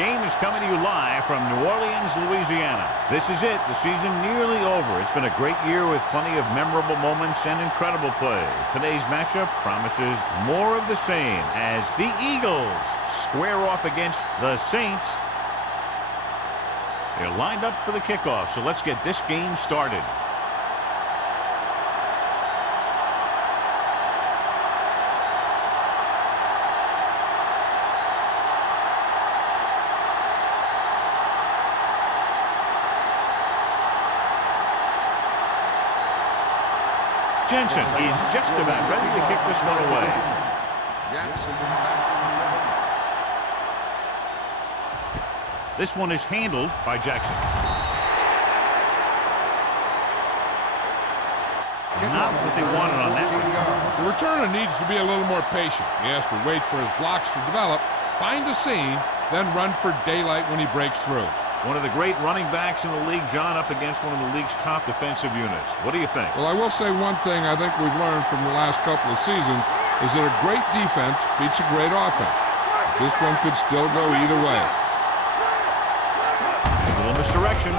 game is coming to you live from New Orleans, Louisiana. This is it. The season nearly over. It's been a great year with plenty of memorable moments and incredible plays. Today's matchup promises more of the same as the Eagles square off against the Saints. They're lined up for the kickoff, so let's get this game started. Jensen is just about ready to kick this one away. This one is handled by Jackson. Not what they wanted on that one. The returner needs to be a little more patient. He has to wait for his blocks to develop, find a seam, then run for daylight when he breaks through. One of the great running backs in the league, John, up against one of the league's top defensive units. What do you think? Well, I will say one thing I think we've learned from the last couple of seasons is that a great defense beats a great offense. This one could still go either way. A little misdirection.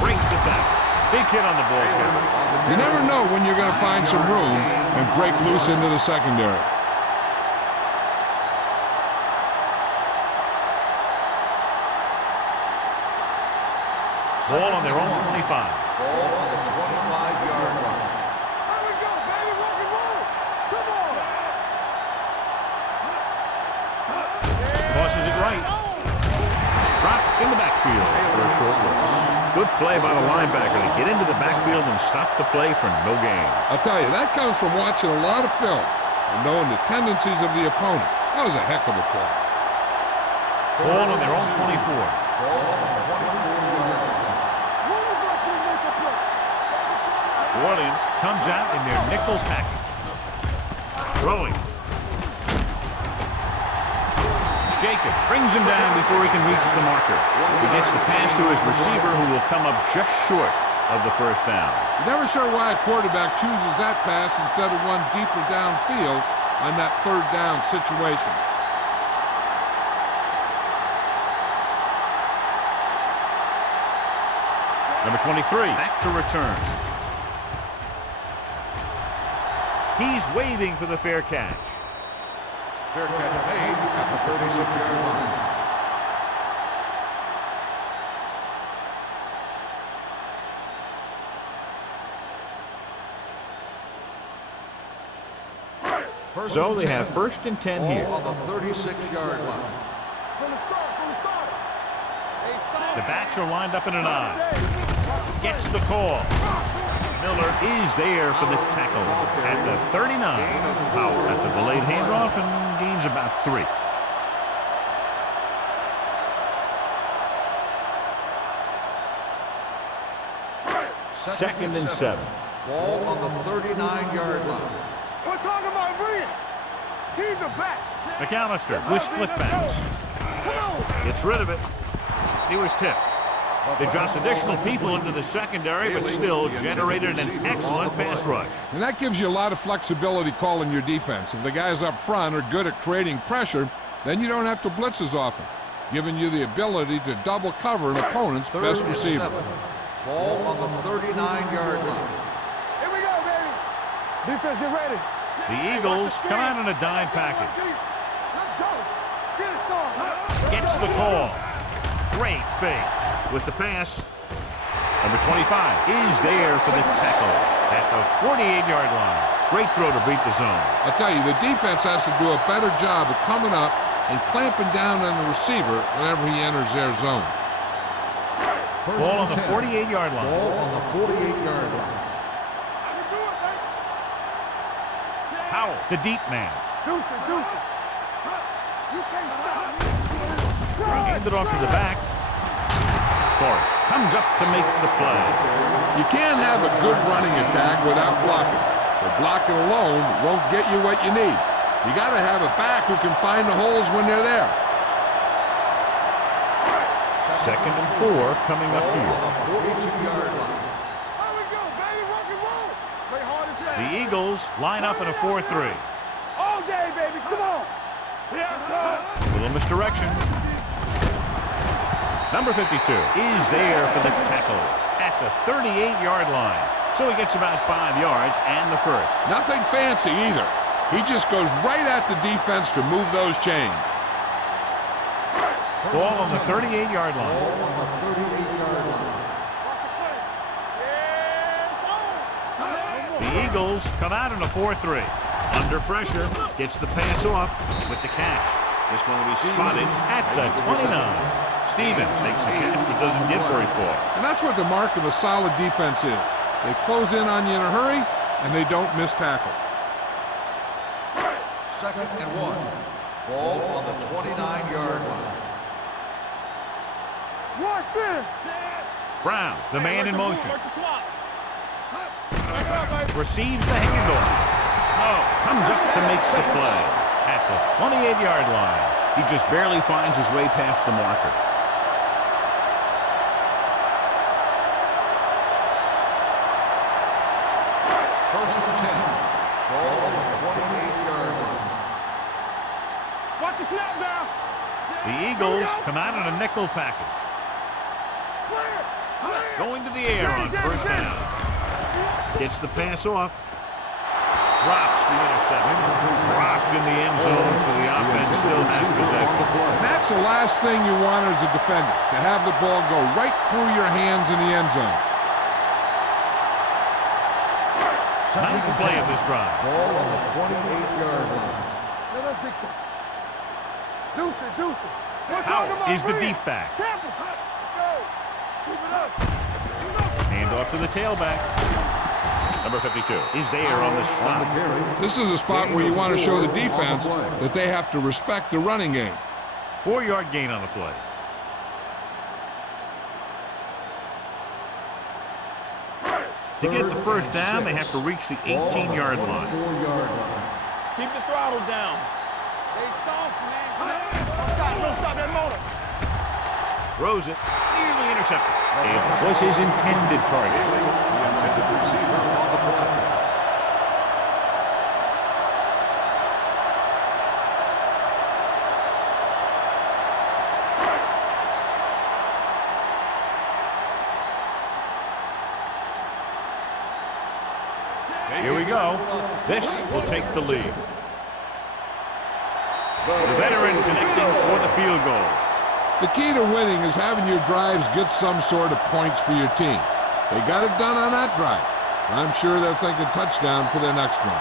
Breaks the tackle. Big hit on the ball carrier. You never know when you're going to find some room and break loose into the secondary. Ball on their own 25. Ball on the 25-yard line. Here we go, baby. Rock and roll. Come on. Tosses it right. Drop in the backfield for a short loss. Good play by the linebacker to get into the backfield and stop the play for no gain. I'll tell you, that comes from watching a lot of film and knowing the tendencies of the opponent. That was a heck of a play. Ball on their own 24. Ball on the 24-yard line. New Orleans comes out in their nickel package. Throwing. Jacob brings him down before he can reach the marker. He gets the pass to his receiver, who will come up just short of the first down. You're never sure why a quarterback chooses that pass instead of one deeper downfield on that third down situation. Number 23, back to return. He's waving for the fair catch. Fair catch made at the 36-yard line. So they have first and 10 here. Ball on the 36-yard line. From the start. The backs are lined up in an I. Gets the call. Miller is there for the tackle at the 39. Powell at the delayed handoff and gains about 3. Second and 7. Ball on the 39-yard line. We're talking about bringing. He's the back. McAllister with split backs. Gets rid of it. He was tipped. They dropped additional people into the secondary, but still generated an excellent pass rush. And that gives you a lot of flexibility calling your defense. If the guys up front are good at creating pressure, then you don't have to blitz as often, giving you the ability to double cover an opponent's best receiver. Ball on the 39-yard line. Here we go, baby. Defense, get ready. The Eagles come out in a dime package. Let's go. Get it started. Gets the call. Great fake. With the pass, number 25 is there for the tackle at the 48-yard line. Great throw to beat the zone. I'll tell you, the defense has to do a better job of coming up and clamping down on the receiver whenever he enters their zone. Ball on the 48-yard line. Ball on the 48-yard line. Powell, the deep man. Deuces. You can't stop. Handed off to the back. Forrest comes up to make the play. You can't have a good running attack without blocking. But blocking alone won't get you what you need. You got to have a back who can find the holes when they're there. Second and 4 coming up here. On the 42-yard line. Here we go, baby. Rock and roll. Play hard as hell. The Eagles line up in a 4-3. All day, baby. Come on. Yeah, The Little misdirection. Number 52 is there for the tackle at the 38-yard line. So he gets about 5 yards and the first. Nothing fancy either. He just goes right at the defense to move those chains. Ball on the 38-yard line. The Eagles come out in a 4-3. Under pressure, gets the pass off with the catch. This one will be spotted at the 29. Stevens makes the catch but doesn't get very far. And that's what the mark of a solid defense is. They close in on you in a hurry, and they don't miss tackle. 2nd and 1. Ball on the 29-yard line. Brown, the man in motion. Receives the handoff. Snow comes up to make the play at the 28-yard line. He just barely finds his way past the marker. First and 10. Ball on the 28-yard line. Watch the snap down. The Eagles come out in a nickel package. Going to the air on first down. Gets the pass off. Drops the interception. Dropped in the end zone, so the offense still has possession. And that's the last thing you want as a defender, to have the ball go right through your hands in the end zone. Ninth play of this drive. Ball on the 28-yard line. That's big time. Deuce it. Howard is the deep back. Hand off to the tailback. Number 52 is there on the stop. This is a spot where you want to show the defense that they have to respect the running game. 4-yard gain on the play. To get the first down, they have to reach the 18-yard line. Keep the throttle down. Stay soft, man. Don't stop that motor. Throws it, nearly intercepted. It was his intended target. The intended receiver on the play. Here we go. This will take the lead. The veteran connecting for the field goal. The key to winning is having your drives get some sort of points for your team. They got it done on that drive. I'm sure they're thinking touchdown for their next one.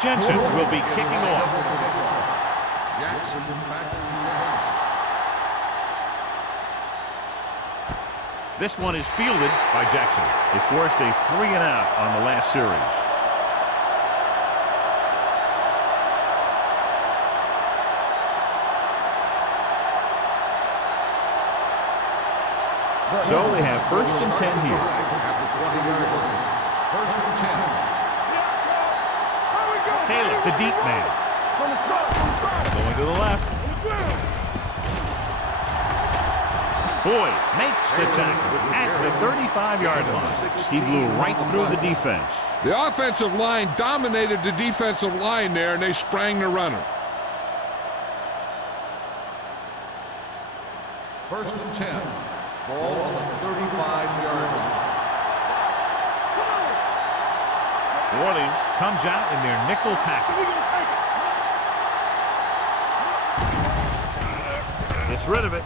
Jensen will be kicking off. Jackson back to the 10. This one is fielded by Jackson. They forced a 3-and-out on the last series. So they have first and 10 here. At the 20-yard line. First and 10. Taylor, the deep man. Going to the left. Boyd makes the tackle at the 35-yard line. He blew right through the defense. The offensive line dominated the defensive line there, and they sprang the runner. First and 10. Ball on the 35-yard line. New Orleans comes out in their nickel package. Gets rid of it.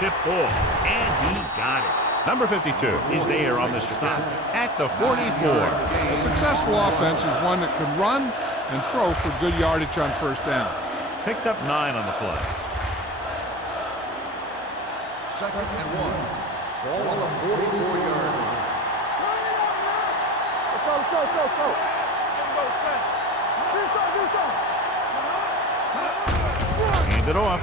Tip ball, and he got it. Number 52 is there on the stop at the 44. A successful offense is one that can run and throw for good yardage on first down. Picked up 9 on the play. Second and 1. Ball on the 44-yard line. Let's go. Do something. Hand it off.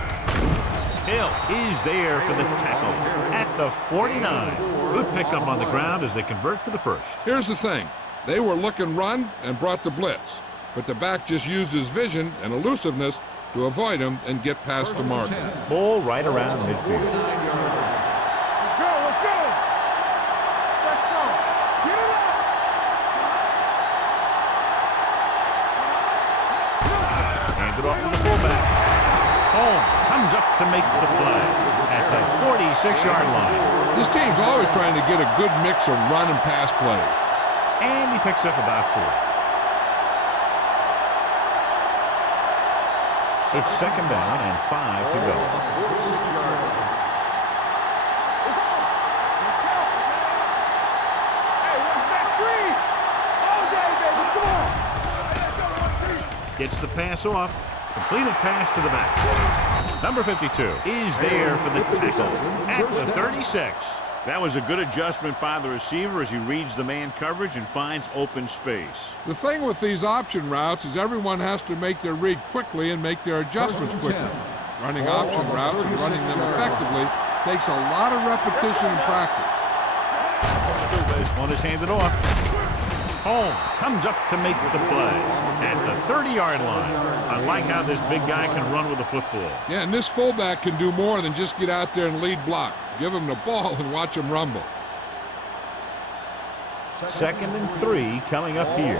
Hill is there for the tackle at the 49. Good pickup on the ground as they convert for the first. Here's the thing. They were looking run and brought the blitz, but the back just used his vision and elusiveness to avoid him and get past the mark. Ball right around midfield. Let's go, let's go. Let's go. Get it up. Hand it off to the fullback. Holmes comes up to make the play at the 46-yard line. This team's always trying to get a good mix of run and pass plays. And he picks up about 4. It's second down and 5 to go. 46-yard line. It's on. Hey, what's that screen? All day, baby. Come on. Gets the pass off. Completed pass to the back. Number 52 is there for the tackle at the 36. That was a good adjustment by the receiver as he reads the man coverage and finds open space. The thing with these option routes is everyone has to make their read quickly and make their adjustments quickly. Running option routes and running them effectively takes a lot of repetition and practice. This one is handed off. Holmes comes up to make the play at the 30-yard line. I like how this big guy can run with the football. Yeah, and this fullback can do more than just get out there and lead block. Give him the ball and watch him rumble. Second and 3 coming up here.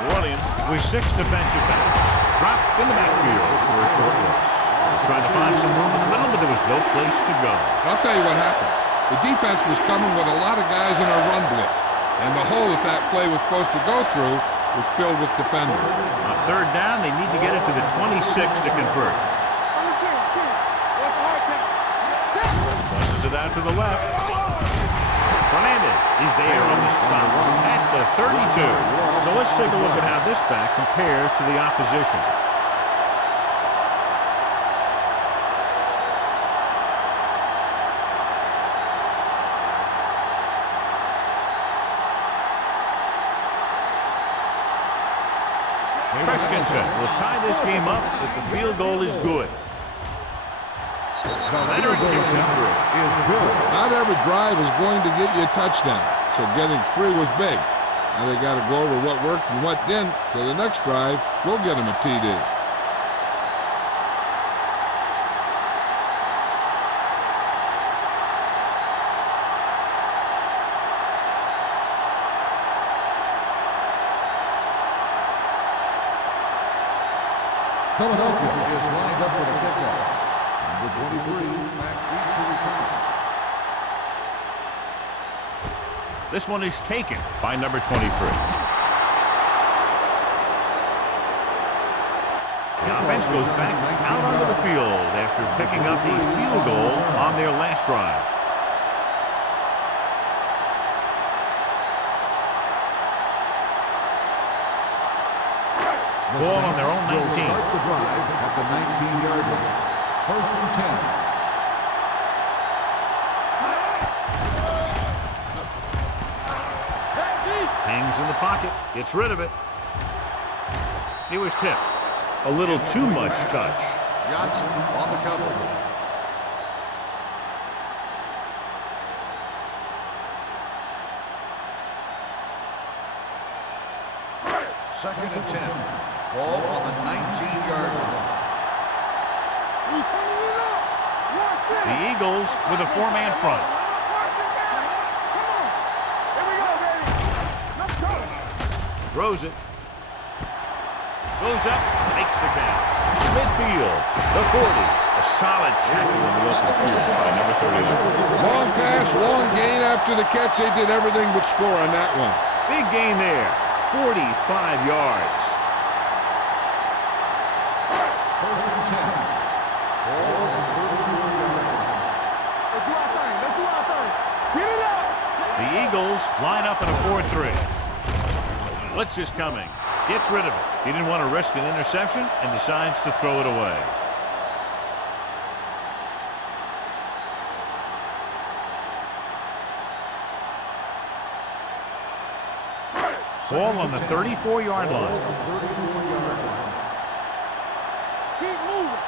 New Orleans with 6 defensive backs. Dropped in the backfield for a short loss. Trying to find some room in the middle, but there was no place to go. I'll tell you what happened. The defense was coming with a lot of guys in a run blitz, and the hole that play was supposed to go through was filled with defenders. On third down, they need to get it to the 26 to convert. Tosses it out to the left. Fernandez is there on the stop at the 32. So let's take a look at how this back compares to the opposition. Christensen will tie this game up if the field goal is good. Leonard kicks it through. Not every drive is going to get you a touchdown, so getting 3 was big. Now they got to go over what worked and what didn't, so the next drive will get them a TD. Philadelphia is lined up for the kickoff. Number 23, McGee to return. This one is taken by number 23. The offense goes back out onto the field after picking up a field goal on their last drive. Ball on their own 19. Will start the drive at the 19-yard line. First and 10. Hangs in the pocket. Gets rid of it. He was tipped. A little too much touch. Johnson on the cover. Second and 10. Ball on the 19-yard line. The Eagles with a 4-man front. Throws it. Goes up, makes the catch. Midfield, the 40. A solid tackle in the open field by number 39. Long pass, long gain after the catch. They did everything but score on that one. Big gain there, 45 yards. First and 10. Ball on the 34-yard line. Let's do our thing. Let's do our thing. Get it up. The Eagles line up in a 4-3. Blitz is coming. Gets rid of it. He didn't want to risk an interception and decides to throw it away. Ball on the 34-yard line. Keep moving.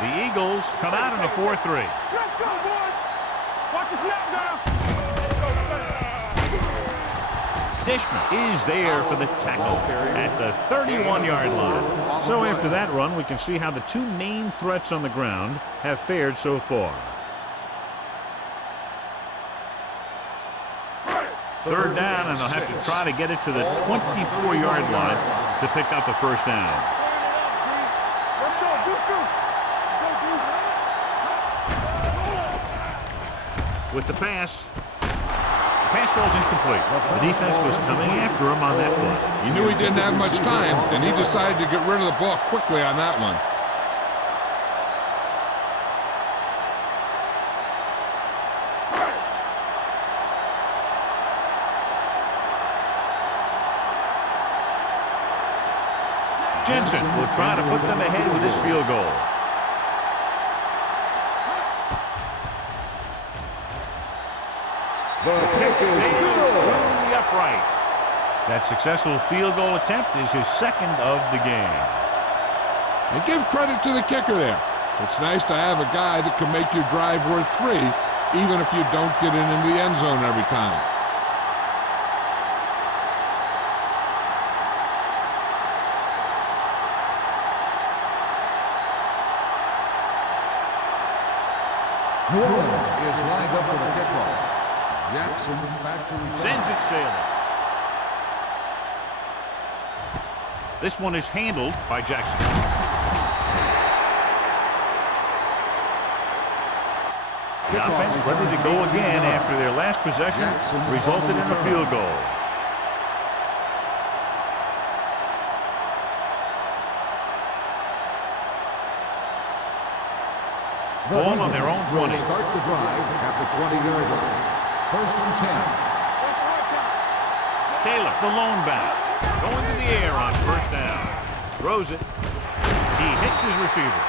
The Eagles come out in a 4-3. Let's go, boys. Watch the snap down. Dishman is there for the tackle at the 31-yard line. So after that run, we can see how the two main threats on the ground have fared so far. Third down, and they'll have to try to get it to the 24-yard line to pick up a first down. With the pass falls incomplete. The defense was coming after him on that play. He knew he didn't have much time, and he decided to get rid of the ball quickly on that one. Jensen will try to put them ahead with this field goal. The kick sails through the uprights. That successful field goal attempt is his second of the game. And give credit to the kicker there. It's nice to have a guy that can make your drive worth 3, even if you don't get it in the end zone every time. New Orleans is lined up for the kickoff. Jackson back to return. Sends it sailing. This one is handled by Jackson. The offense ready to go again after their last possession resulted in a field goal. Ball on their own 20. Start the drive at the 20-yard line. First and 10. Taylor, the lone back, going to the air on first down. Throws it. He hits his receiver.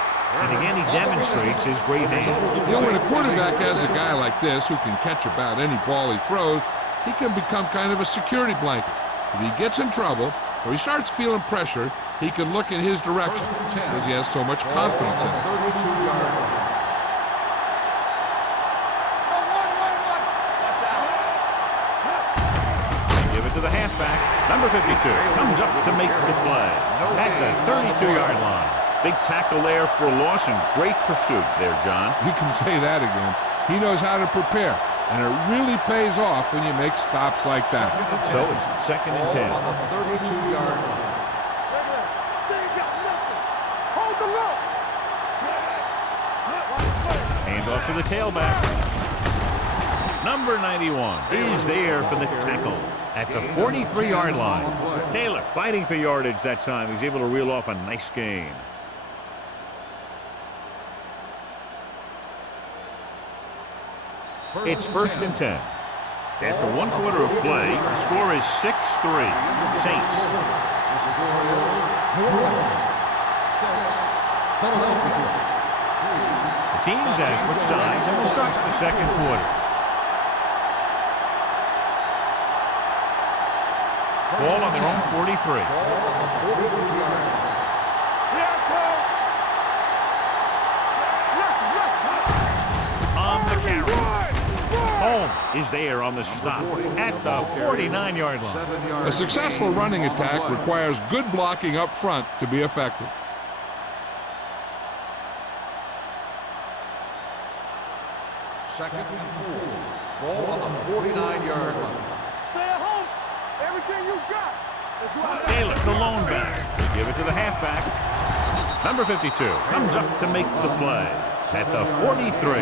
And again, he demonstrates his great hands. You know, when a quarterback has a guy like this who can catch about any ball he throws, he can become kind of a security blanket. If he gets in trouble or he starts feeling pressure, he can look in his direction because he has so much confidence in it. 32-yard line. To the halfback, number 52, comes up to make the play at the 32-yard line. Big tackle there for a loss and great pursuit there, John. You can say that again. He knows how to prepare, and it really pays off when you make stops like that. So it's second and 10. On the 32-yard line. Hand off to the tailback. Number 91 is there for the tackle at the 43-yard line. Taylor fighting for yardage that time. He's able to reel off a nice gain. It's first and 10. After one quarter of play, the score is 6-3. Saints. The score is New Orleans 6, Philadelphia 3. The teams have switched sides and will start the second quarter. Ball on their own 43. Ball on the 43-yard line. On the carry. Holmes is there on the stop at the 49-yard line. A successful running attack requires good blocking up front to be effective. Second and 4. Ball on the 49-yard line. Taylor, the lone back. Give it to the halfback. Number 52 comes up to make the play at the 43.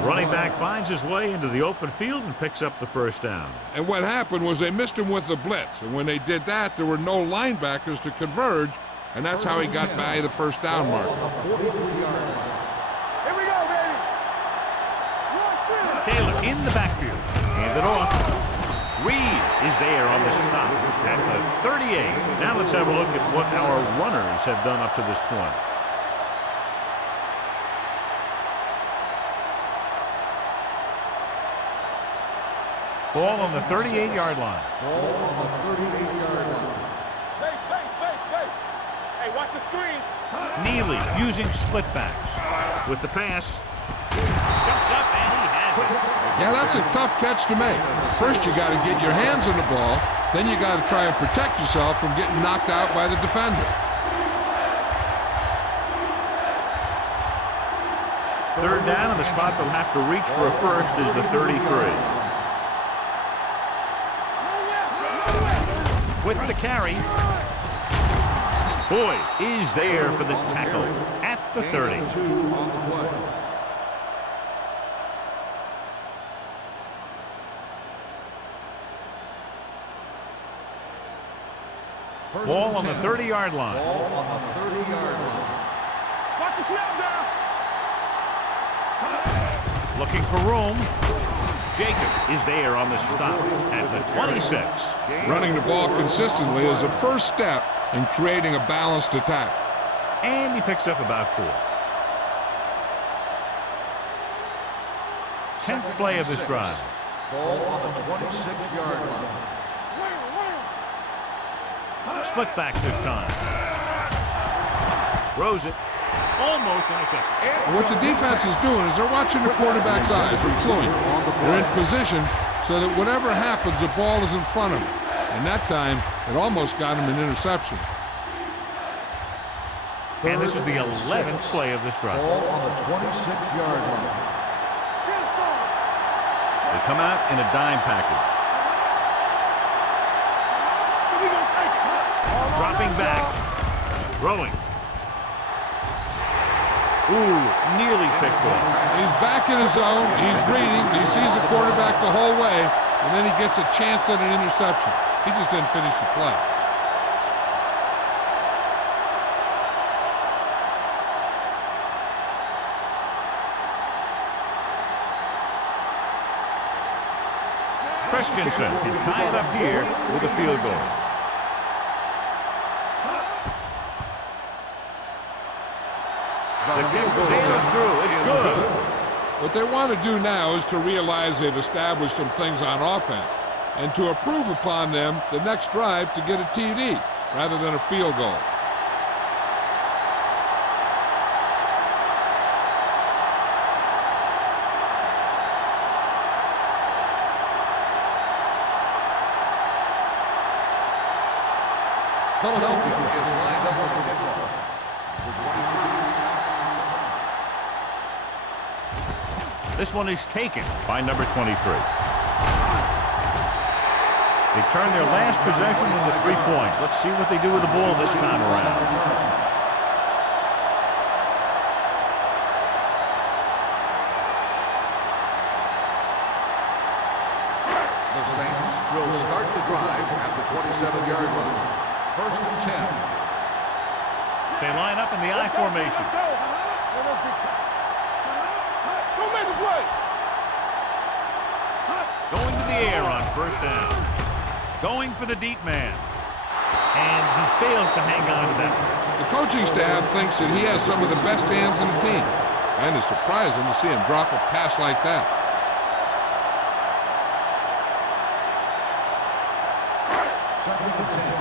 The running back finds his way into the open field and picks up the first down. And what happened was they missed him with the blitz. And when they did that, there were no linebackers to converge. And that's how he got by the first down mark. Taylor in the backfield. Hand it off. Reed is there on the stop at the 38. Now let's have a look at what our runners have done up to this point. Ball on the 38-yard line. Ball on the 38-yard line. Face. Hey, watch the screen. Neely using split backs. With the pass. Jumps up and he has it. Yeah, that's a tough catch to make. First, you got to get your hands on the ball, then you got to try and protect yourself from getting knocked out by the defender. Third down, and the spot they'll have to reach for a first is the 33. With the carry. Boyd is there for the tackle at the 30. Ball on the 30-yard line. Ball on the 30-yard line. Watch the snap down. Looking for room. Jacob is there on the stop at the 26. Running the ball consistently is the first step in creating a balanced attack. And he picks up about 4. 10th play of this drive. Ball on the 26-yard line. Split back this time. Throws it. Almost intercepted. What the defense is doing is they're watching the quarterback's eyes. They're fluent. They're in position so that whatever happens, the ball is in front of them. And that time, it almost got him an interception. And this is the 11th play of this drive. Ball on the 26-yard line. They come out in a dime package. Dropping back. Throwing. Ooh, nearly picked off. He's back in his zone. He's reading. He sees the quarterback the whole way, and then he gets a chance at an interception. He just didn't finish the play. Christensen can tie it up here with a field goal. The kick sails through. It's good. What they want to do now is to realize they've established some things on offense and to improve upon them the next drive to get a TD rather than a field goal. Philadelphia is lined up for the kickoff. This one is taken by number 23. They turn their last possession into 3 points. Let's see what they do with the ball this time around. The Saints will start the drive at the 27-yard line. First and 10. They line up in the I formation. Going to the air on first down. Going for the deep man. And he fails to hang on to that. The coaching staff thinks that he has some of the best hands in the team, and it's surprising to see him drop a pass like that. Second and 10.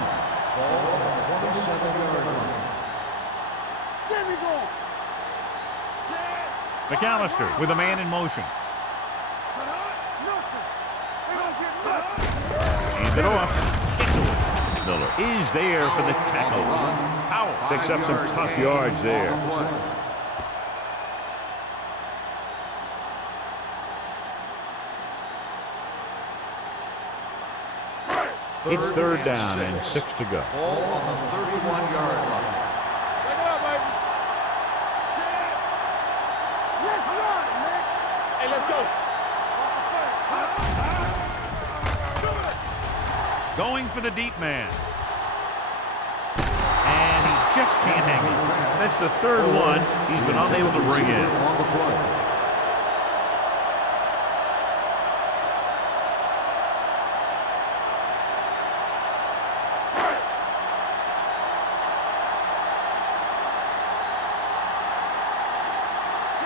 Ball on the 27-yard line. McAllister with a man in motion. Hand it off. Gets away. Miller is there for the tackle. Howell picks up some tough yards there. It's third down and 6 to go. Ball on the 31-yard line. Hey, let's go. Going for the deep man. And he just can't hang on. That's the third one he's been unable to bring in. On the play.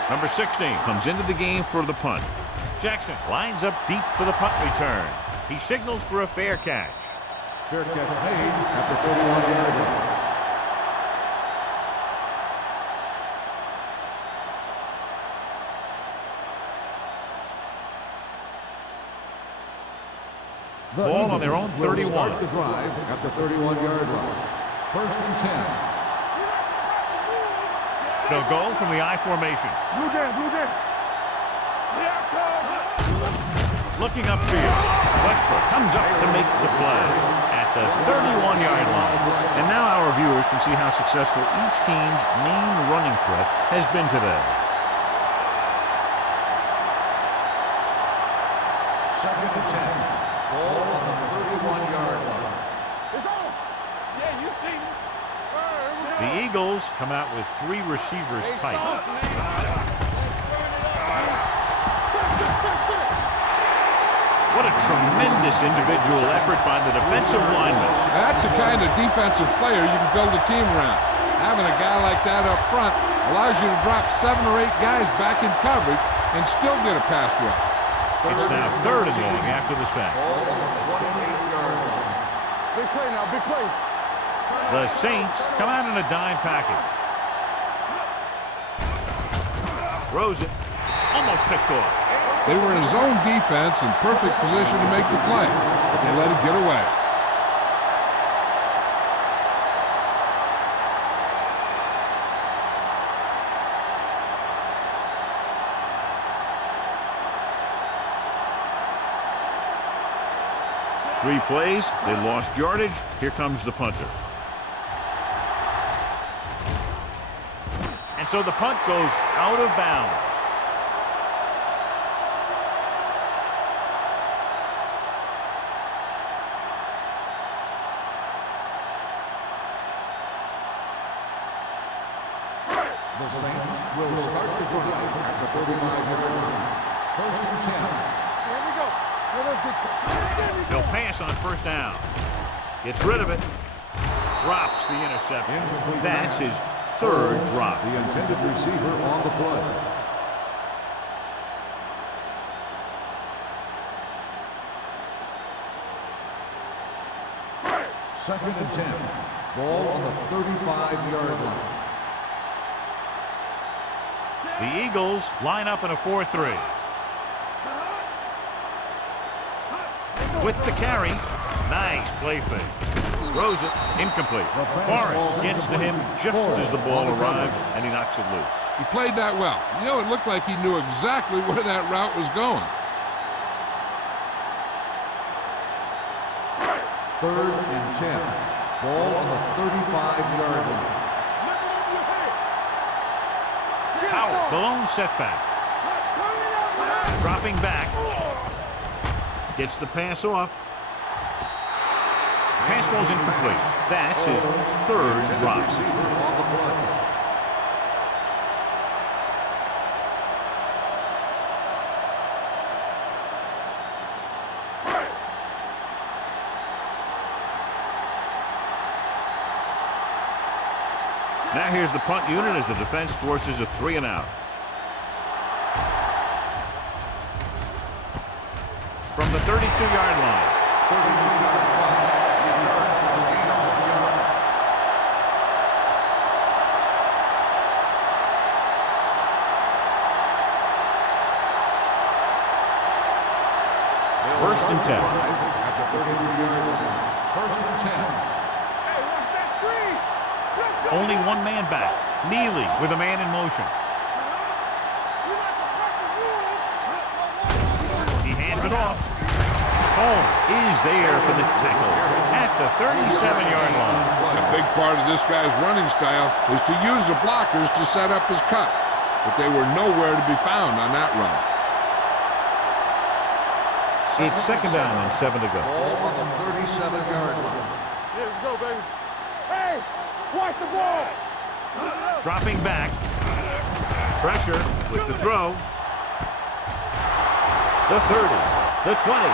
Number 16 comes into the game for the punt. Jackson lines up deep for the punt return. He signals for a fair catch. Fair catch made at the 31-yard line. The Ball on their own 31. Start the drive at the 31-yard line. First and 10. They'll go from the I formation. Blue game, blue game. Looking upfield. Westbrook comes up to make the play at the 31-yard line. And now our viewers can see how successful each team's main running threat has been today. Second and 10. Ball on the 31-yard line. It's on. Yeah, you see me. The Eagles come out with 3 receivers tight. What a tremendous individual effort by the defensive lineman. That's the kind of defensive player you can build a team around. Having a guy like that up front allows you to drop 7 or 8 guys back in coverage and still get a pass rush. It's now 3rd and long after the sack. Ball on the 28-yard line. Big play now, big play. The Saints come out in a dime package. Throws it. Almost picked off. They were in zone defense in perfect position to make the play, but they let it get away. Three plays, they lost yardage. Here comes the punter. And so the punt goes out of bounds. The Saints will start the drive at the 35-yard line. First and 10. Here we go. He'll pass on first down. Gets rid of it. Drops the interception. That's his 3rd drop. The intended receiver on the play. Second and 10. Ball on the 35-yard line. The Eagles line up in a 4-3. With the carry. Nice play fake. Throws it. Incomplete. Forrest gets to him just as the ball arrives, and he knocks it loose. He played that well. You know, it looked like he knew exactly where that route was going. 3rd and 10. Ball on the 35-yard line. Howell, the lone setback. Dropping back. Gets the pass off. Pass ball's incomplete. That's his 3rd drop. Receiver on the play. Now here's the punt unit as the defense forces a 3 and out. From the 32-yard line. 32-yard punt. Return for a gain of 1 yard. First and 10. At the 33-yard line. First and 10. Hey, watch that screen. Let's go. Only 1 man back. Neely with a man in motion. He hands it off. Home is there for the tackle at the 37-yard line. A big part of this guy's running style is to use the blockers to set up his cut, but they were nowhere to be found on that run. It's 2nd down and 7 to go. Ball on the 37-yard line. Here we go, baby. Hey, watch the ball. Dropping back. Pressure with the throw. The 30, the 20,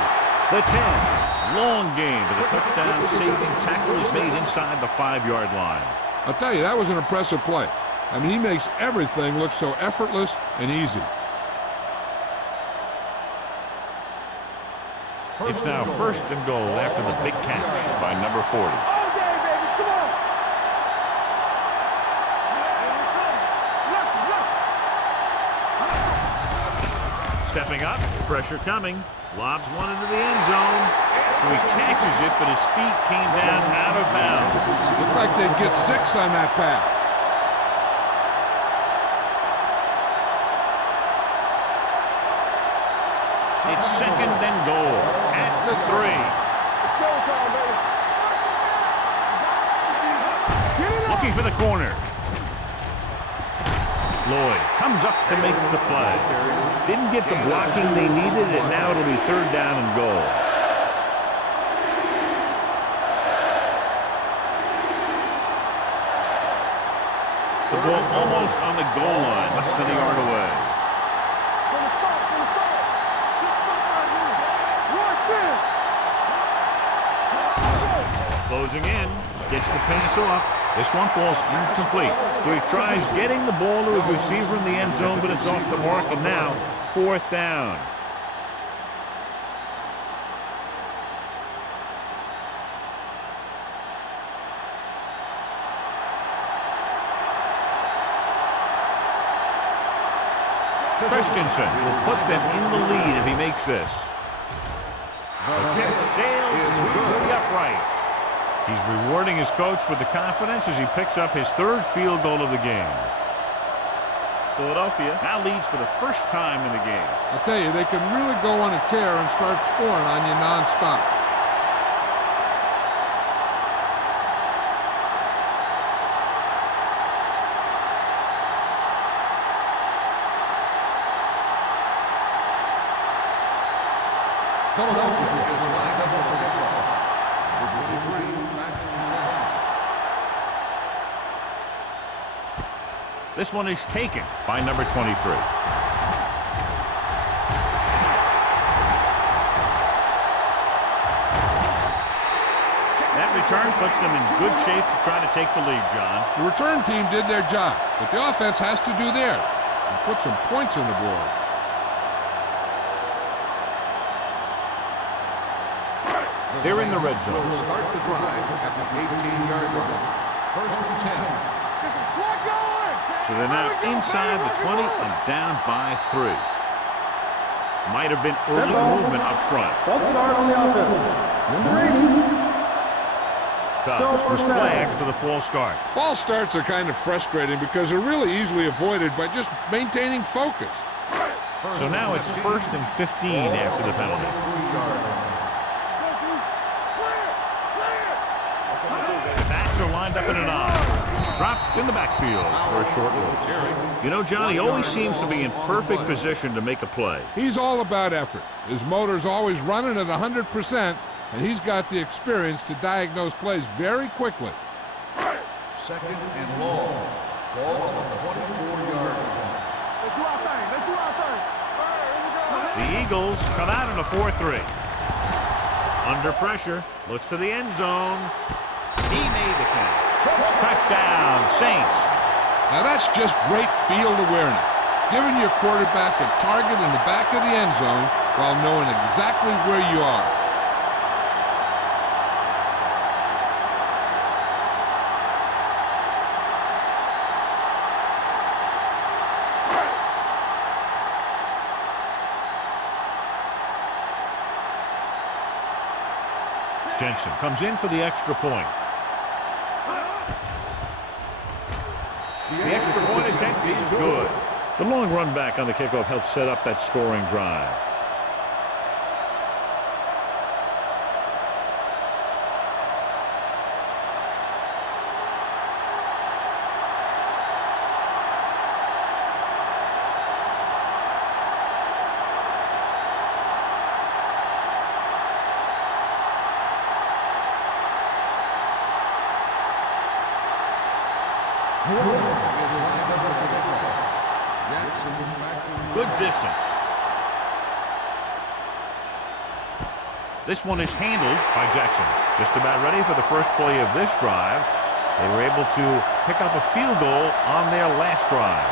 the 10. Long game, but a touchdown saving tackle is made inside the 5-yard line. I'll tell you, that was an impressive play. I mean, he makes everything look so effortless and easy. It's now 1st and goal after the big catch by number 40. All day, baby. Come on. Stepping up, pressure coming. Lobs one into the end zone. So he catches it, but his feet came down out of bounds. Looked like they'd get 6 on that pass. It's 2nd and goal at the 3. Looking for the corner. Lloyd comes up to make the play. Didn't get the blocking they needed, and now it'll be 3rd down and goal. The ball almost on the goal line, less than a yard away. Closing in, gets the pass off. This one falls incomplete. So he tries getting the ball to his receiver in the end zone, but it's off the mark, and now 4th down. Christensen will put them in the lead if he makes this. The kick sails through the uprights. He's rewarding his coach for the confidence as he picks up his 3rd field goal of the game. Philadelphia now leads for the first time in the game. I'll tell you, they can really go on a tear and start scoring on you nonstop. Philadelphia is lined up for the kickoff. Number 23, This one is taken by number 23. That return puts them in good shape to try to take the lead, John. The return team did their job, but the offense has to do theirs and put some points on the board. They're in the red zone. Will start the drive at the 18-yard line. 1st and 10. So they're now inside the 20 and down by 3. Might have been early movement up front. False start on the offense. Number 80. Cubs was flagged for the false start. False starts are kind of frustrating because they're really easily avoided by just maintaining focus. So now it's 1st and 15 after the penalty. The backs are lined up in an eye. Dropped in the backfield for a short loss. You know, John, he always seems to be in perfect position to make a play. He's all about effort. His motor's always running at 100%, and he's got the experience to diagnose plays very quickly. 2nd and long. Ball on the 24-yard line. The Eagles come out in a 4-3. Under pressure, looks to the end zone. He made the catch. Touchdown, Saints. Now that's just great field awareness, giving your quarterback a target in the back of the end zone while knowing exactly where you are. Jensen comes in for the extra point. The extra point attempt is good. The long run back on the kickoff helped set up that scoring drive. Good distance. This one is handled by Jackson. Just about ready for the first play of this drive. They were able to pick up a field goal on their last drive.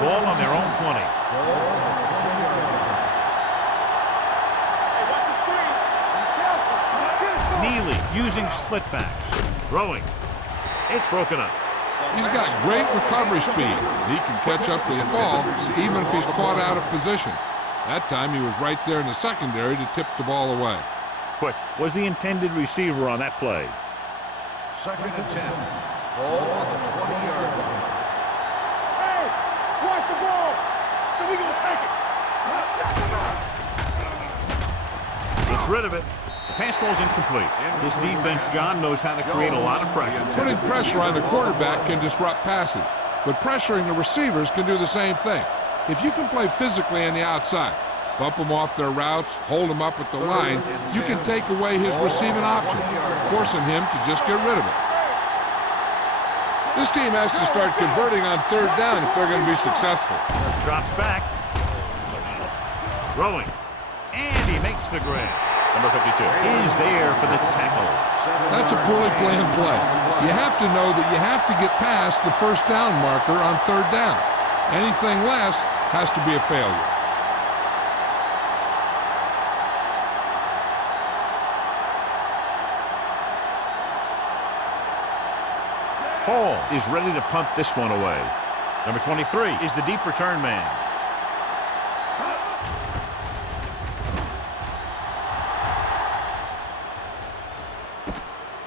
Ball on their own 20. Neely using split backs. Throwing. It's broken up. He's got great recovery speed. He can catch up to the ball even if he's caught out of position. That time he was right there in the secondary to tip the ball away. Quick was the intended receiver on that play. 2nd and 10. Ball on the 20-yard line. Hey, watch the ball. So we gonna take it. Gets rid of it. The pass ball's incomplete. This defense, John, knows how to create a lot of pressure. Putting pressure on the quarterback can disrupt passing, but pressuring the receivers can do the same thing. If you can play physically on the outside, bump them off their routes, hold them up at the line, you can take away his receiving options, forcing him to just get rid of it. This team has to start converting on 3rd down if they're going to be successful. Drops back. Throwing. And he makes the grab. Number 52 is there for the tackle. That's a poorly planned play. You have to know that you have to get past the 1st down marker on 3rd down. Anything less has to be a failure. Hall is ready to punt this one away. Number 23 is the deep return man.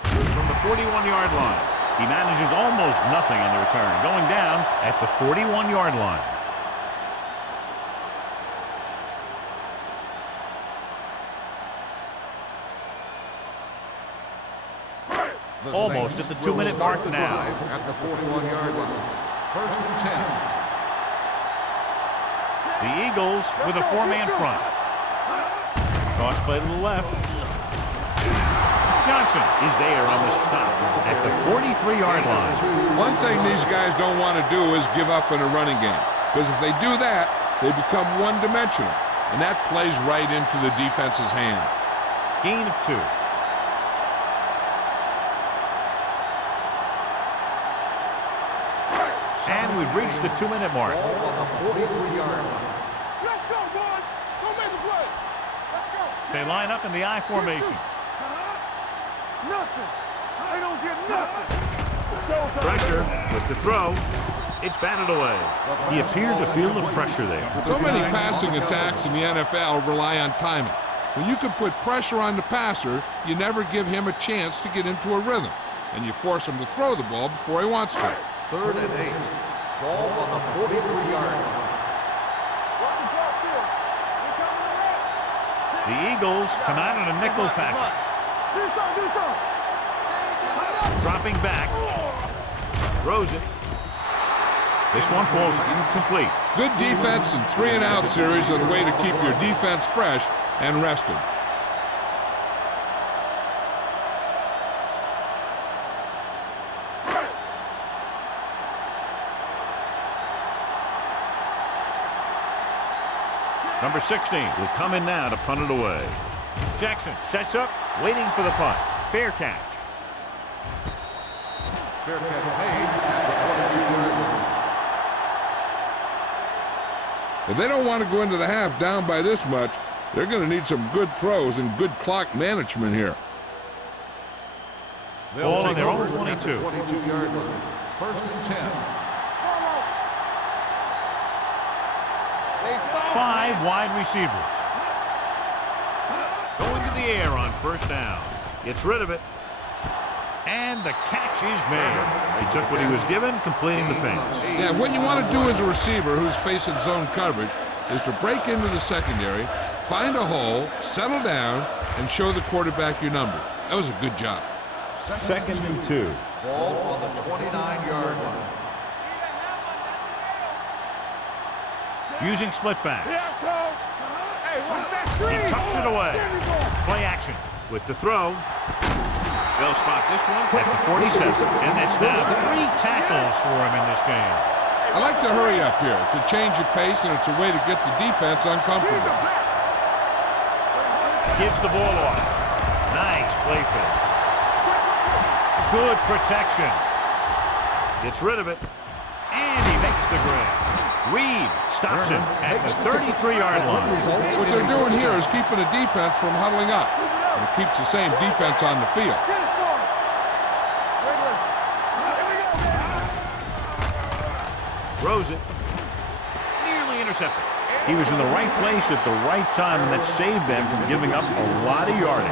From the 41-yard line, he manages almost nothing on the return, going down at the 41-yard line. Almost at the 2-minute mark now. At the 41-yard line. 1st and 10. The Eagles with a 4-man front. Cross play to the left. Johnson is there on the stop at the 43-yard line. One thing these guys don't want to do is give up in a running game, because if they do that, they become one-dimensional, and that plays right into the defense's hand. Gain of 2. And we've reached the 2-minute mark. Ball on the 43-yard line. Let's go, boys. Go make a play. Let's go. They line up in the I formation. Nothing. They don't get nothing. Showtime. Pressure with the throw. It's batted away. He appeared to feel the pressure there. So many passing attacks in the NFL rely on timing. When you can put pressure on the passer, you never give him a chance to get into a rhythm, and you force him to throw the ball before he wants to. 3rd and 8. Ball on the 43-yard line. Watch the ball still. Here comes the rest. The Eagles come out in a nickel package. Do something. Dropping back. Throws it. This one falls incomplete. Good defense and 3-and-out series are the way to keep your defense fresh and rested. Number 16 will come in now to punt it away. Jackson sets up, waiting for the punt. Fair catch. Fair catch made at the 22-yard line. If they don't want to go into the half down by this much, they're going to need some good throws and good clock management here. Ball on their own At the 22. 22-yard line. 1st and 10. 5 wide receivers. Going to the air on 1st down. Gets rid of it. And the catch is made. He took what he was given, completing the pass. Yeah, what you want to do as a receiver who's facing zone coverage is to break into the secondary, find a hole, settle down, and show the quarterback your numbers. That was a good job. 2nd and 2. Ball on the 29-yard line. Using split back. Here it comes. Hey, watch that screen. He tucks it away. There we go. Play action with the throw. They'll spot this one at the 47. And that's now 3 tackles for him in this game. I like to hurry up here. It's a change of pace, and it's a way to get the defense uncomfortable. Gives the ball off. Nice play fake. Good protection. Gets rid of it. And he makes the grab. Reed stops him at the 33-yard line. What they're doing here is keeping the defense from huddling up. And it keeps the same defense on the field. throws it. Nearly intercepted. He was in the right place at the right time, and that saved them from giving up a lot of yardage.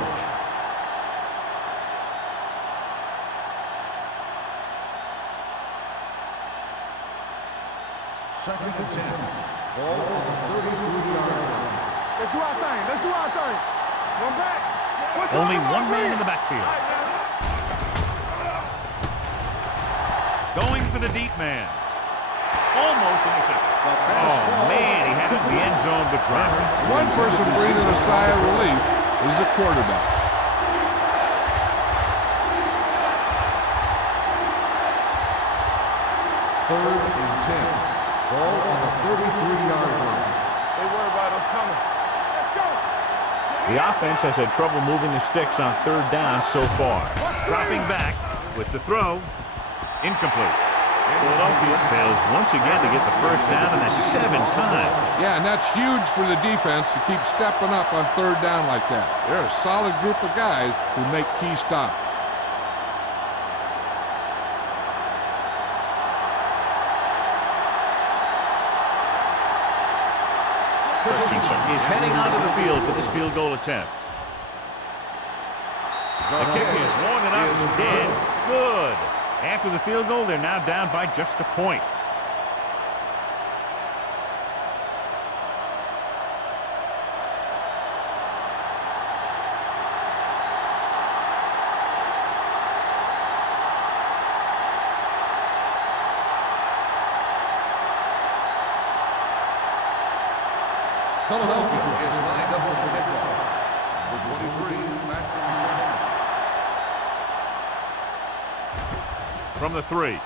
Second and 10. Ball on the 33-yard line. Let's do our thing. Let's do our thing. One back. Only one man in the backfield. Going for the deep man. Almost intercepted. Oh, man, he had it in the end zone, but dropped it. One person breathing a sigh of relief is the quarterback. Third and 10. Ball on the 33-yard line. They worry about us coming. Let's go. The offense has had trouble moving the sticks on third down so far. Dropping back with the throw. Incomplete. Philadelphia fails once again to get the first down, and that's 7 times. Yeah, and that's huge for the defense to keep stepping up on third down like that. They're a solid group of guys who make key stops. Christensen is heading onto the field for this field goal attempt. The kick is long enough and good. After the field goal, they're now down by just a point. Philadelphia is lined up for the kickoff. Number 23, back to return. From the 3.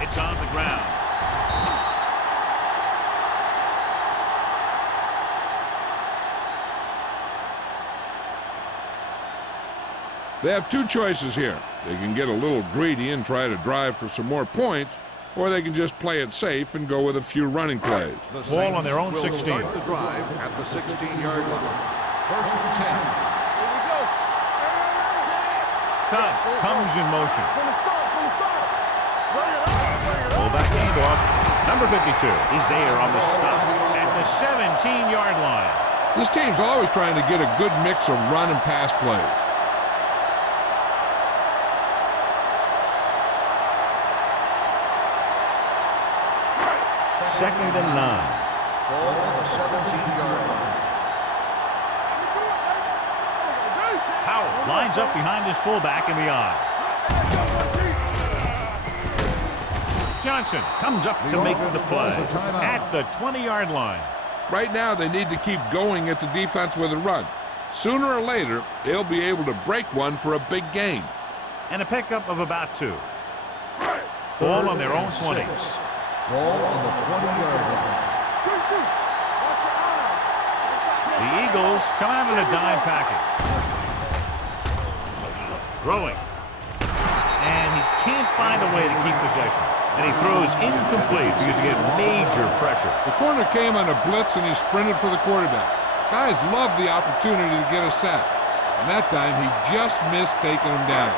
It's on the ground. They have two choices here. They can get a little greedy and try to drive for some more points, or they can just play it safe and go with a few running plays. The Ball on their own Saints will 16. Start the drive at the 16-yard line. First and 10. Here we go. Tubbs comes in motion. From the start. From the start. Bring it up. Bring it up. Fullback handoff. Number 52 is there on the stop at the 17-yard line. This team's always trying to get a good mix of run and pass plays. Second and 9. Ball on the 17-yard line. Howell lines up behind his fullback in the eye. Johnson comes up to make the play at the 20-yard line. Right now, they need to keep going at the defense with a run. Sooner or later, they'll be able to break one for a big gain. And a pickup of about 2. Ball on their own 20. Ball on the 20-yard line. The Eagles come out in a dime package. Throwing. And he can't find a way to keep possession. And he throws incomplete because he get major pressure. The corner came on a blitz and he sprinted for the quarterback. Guys love the opportunity to get a sack. And that time he just missed taking him down.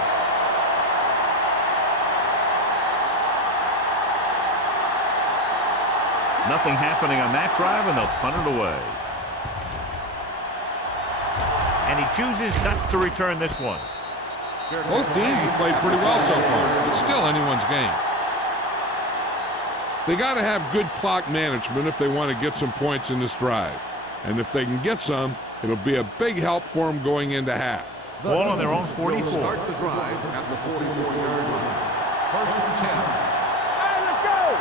Nothing happening on that drive, and they'll punt it away. And he chooses not to return this one. Both teams have played pretty well so far. It's still anyone's game. They got to have good clock management if they want to get some points in this drive. And if they can get some, it'll be a big help for them going into half. Ball on their own Will 44. start the drive at the 44-yard line. First and 10. Hey, let's go.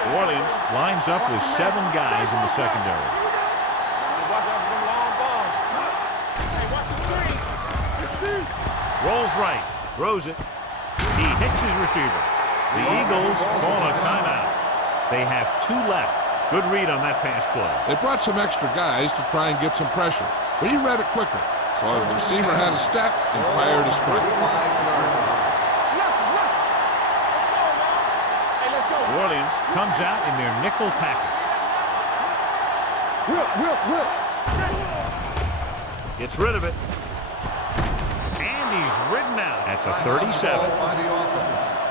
New Orleans lines up with 7 guys in the secondary. Watch out for them long balls. Hey, watch the screen. It's deep. Rolls right. Throws it. He hits his receiver. The Eagles call a timeout. They have 2 left. Good read on that pass play. They brought some extra guys to try and get some pressure, but he read it quicker. So his receiver had a step and fired a strike. 5-yard line. Hey, let's go. New Orleans comes out in their nickel package. Whip. Gets rid of it. And he's ridden out at the 37. By the offense.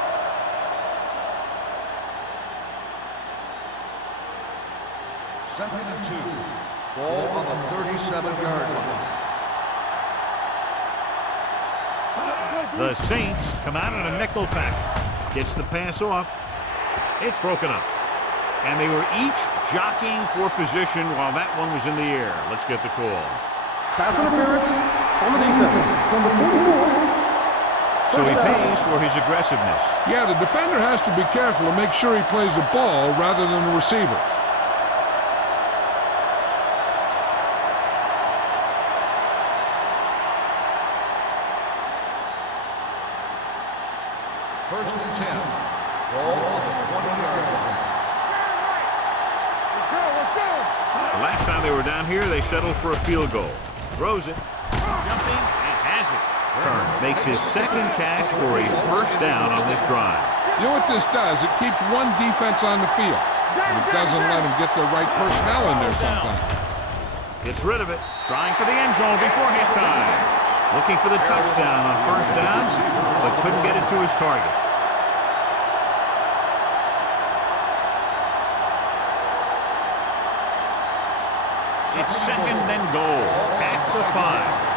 2nd and 2. Ball on the 37-yard line. The Saints come out in a nickel pack. Gets the pass off. It's broken up. And they were each jockeying for position while that one was in the air. Let's get the call. Pass interference on the defense. Number 44. So he pays for his aggressiveness. Yeah, the defender has to be careful to make sure he plays the ball rather than the receiver. First and 10. Ball on the 20-yard line. The last time they were down here, they settled for a field goal. Throws it. Jumping and has it. Turn makes his second catch for a first down on this drive. You know what this does? It keeps one defense on the field. And it doesn't let them get the right personnel in there sometimes. Gets rid of it. Trying for the end zone before halftime. Looking for the touchdown on first down, but couldn't get it to his target. It's second and goal at the 5.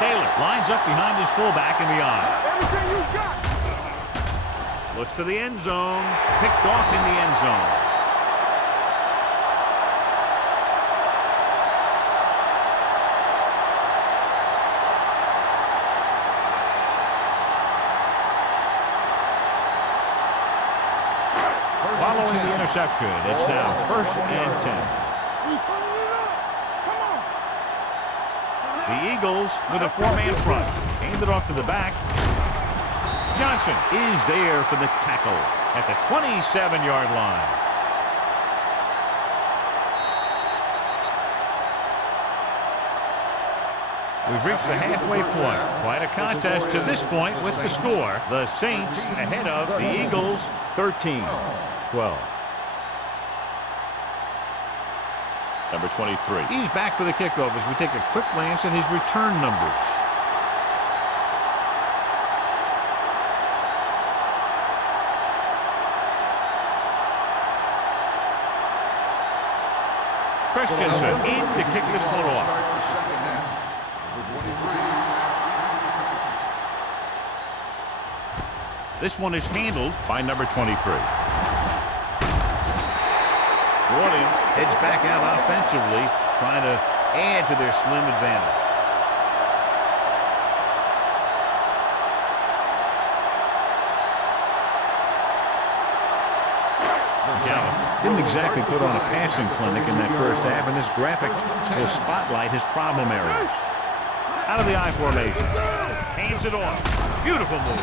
Taylor lines up behind his fullback in the eye. Looks to the end zone. Picked off in the end zone. Following the interception, it's now first and 10. The Eagles with a 4-man front. Hand it off to the back. Johnson is there for the tackle at the 27-yard line. We've reached the halfway point. Quite a contest to this point with the score. The Saints ahead of the Eagles 13-12. Number 23. He's back for the kickoff as we take a quick glance at his return numbers. Christensen in to kick this one off. This one is handled by number 23. New Orleans heads back out offensively, trying to add to their slim advantage. Didn't exactly put on a passing clinic in that first half, and this graphic will spotlight his problem areas. Out of the I formation. Hands it off. Beautiful move.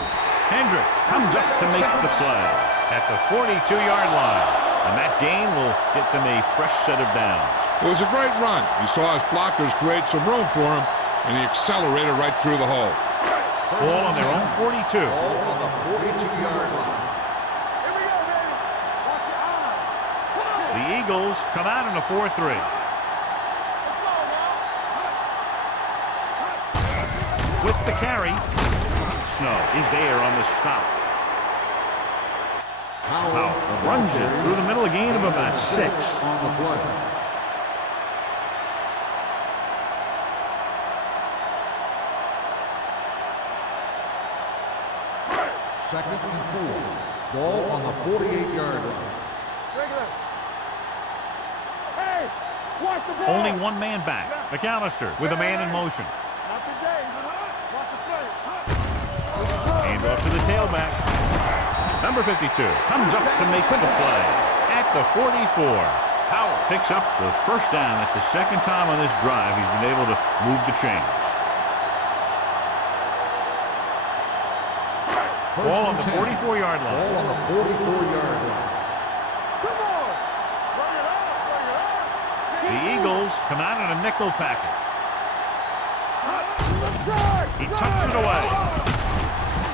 Hendricks comes up to make the play at the 42-yard line. And that gain will get them a fresh set of downs. It was a great run. He saw his blockers create some room for him, and he accelerated right through the hole. Ball on their own 42. Ball on the 42-yard line. The Eagles come out in a 4-3. With the carry, Snow is there on the stop. Powell runs it through the middle, a gain of about 6. On the play. Second and 4. Ball on the 48-yard line. Only one man back. McAllister with a man in motion. Hand off to the tailback. Number 52 comes up to make the play at the 44. Powell picks up the first down. That's the second time on this drive he's been able to move the chains. Ball on the 44-yard line. Ball on the 44-yard line. The Eagles come out in a nickel package. He tucks it away.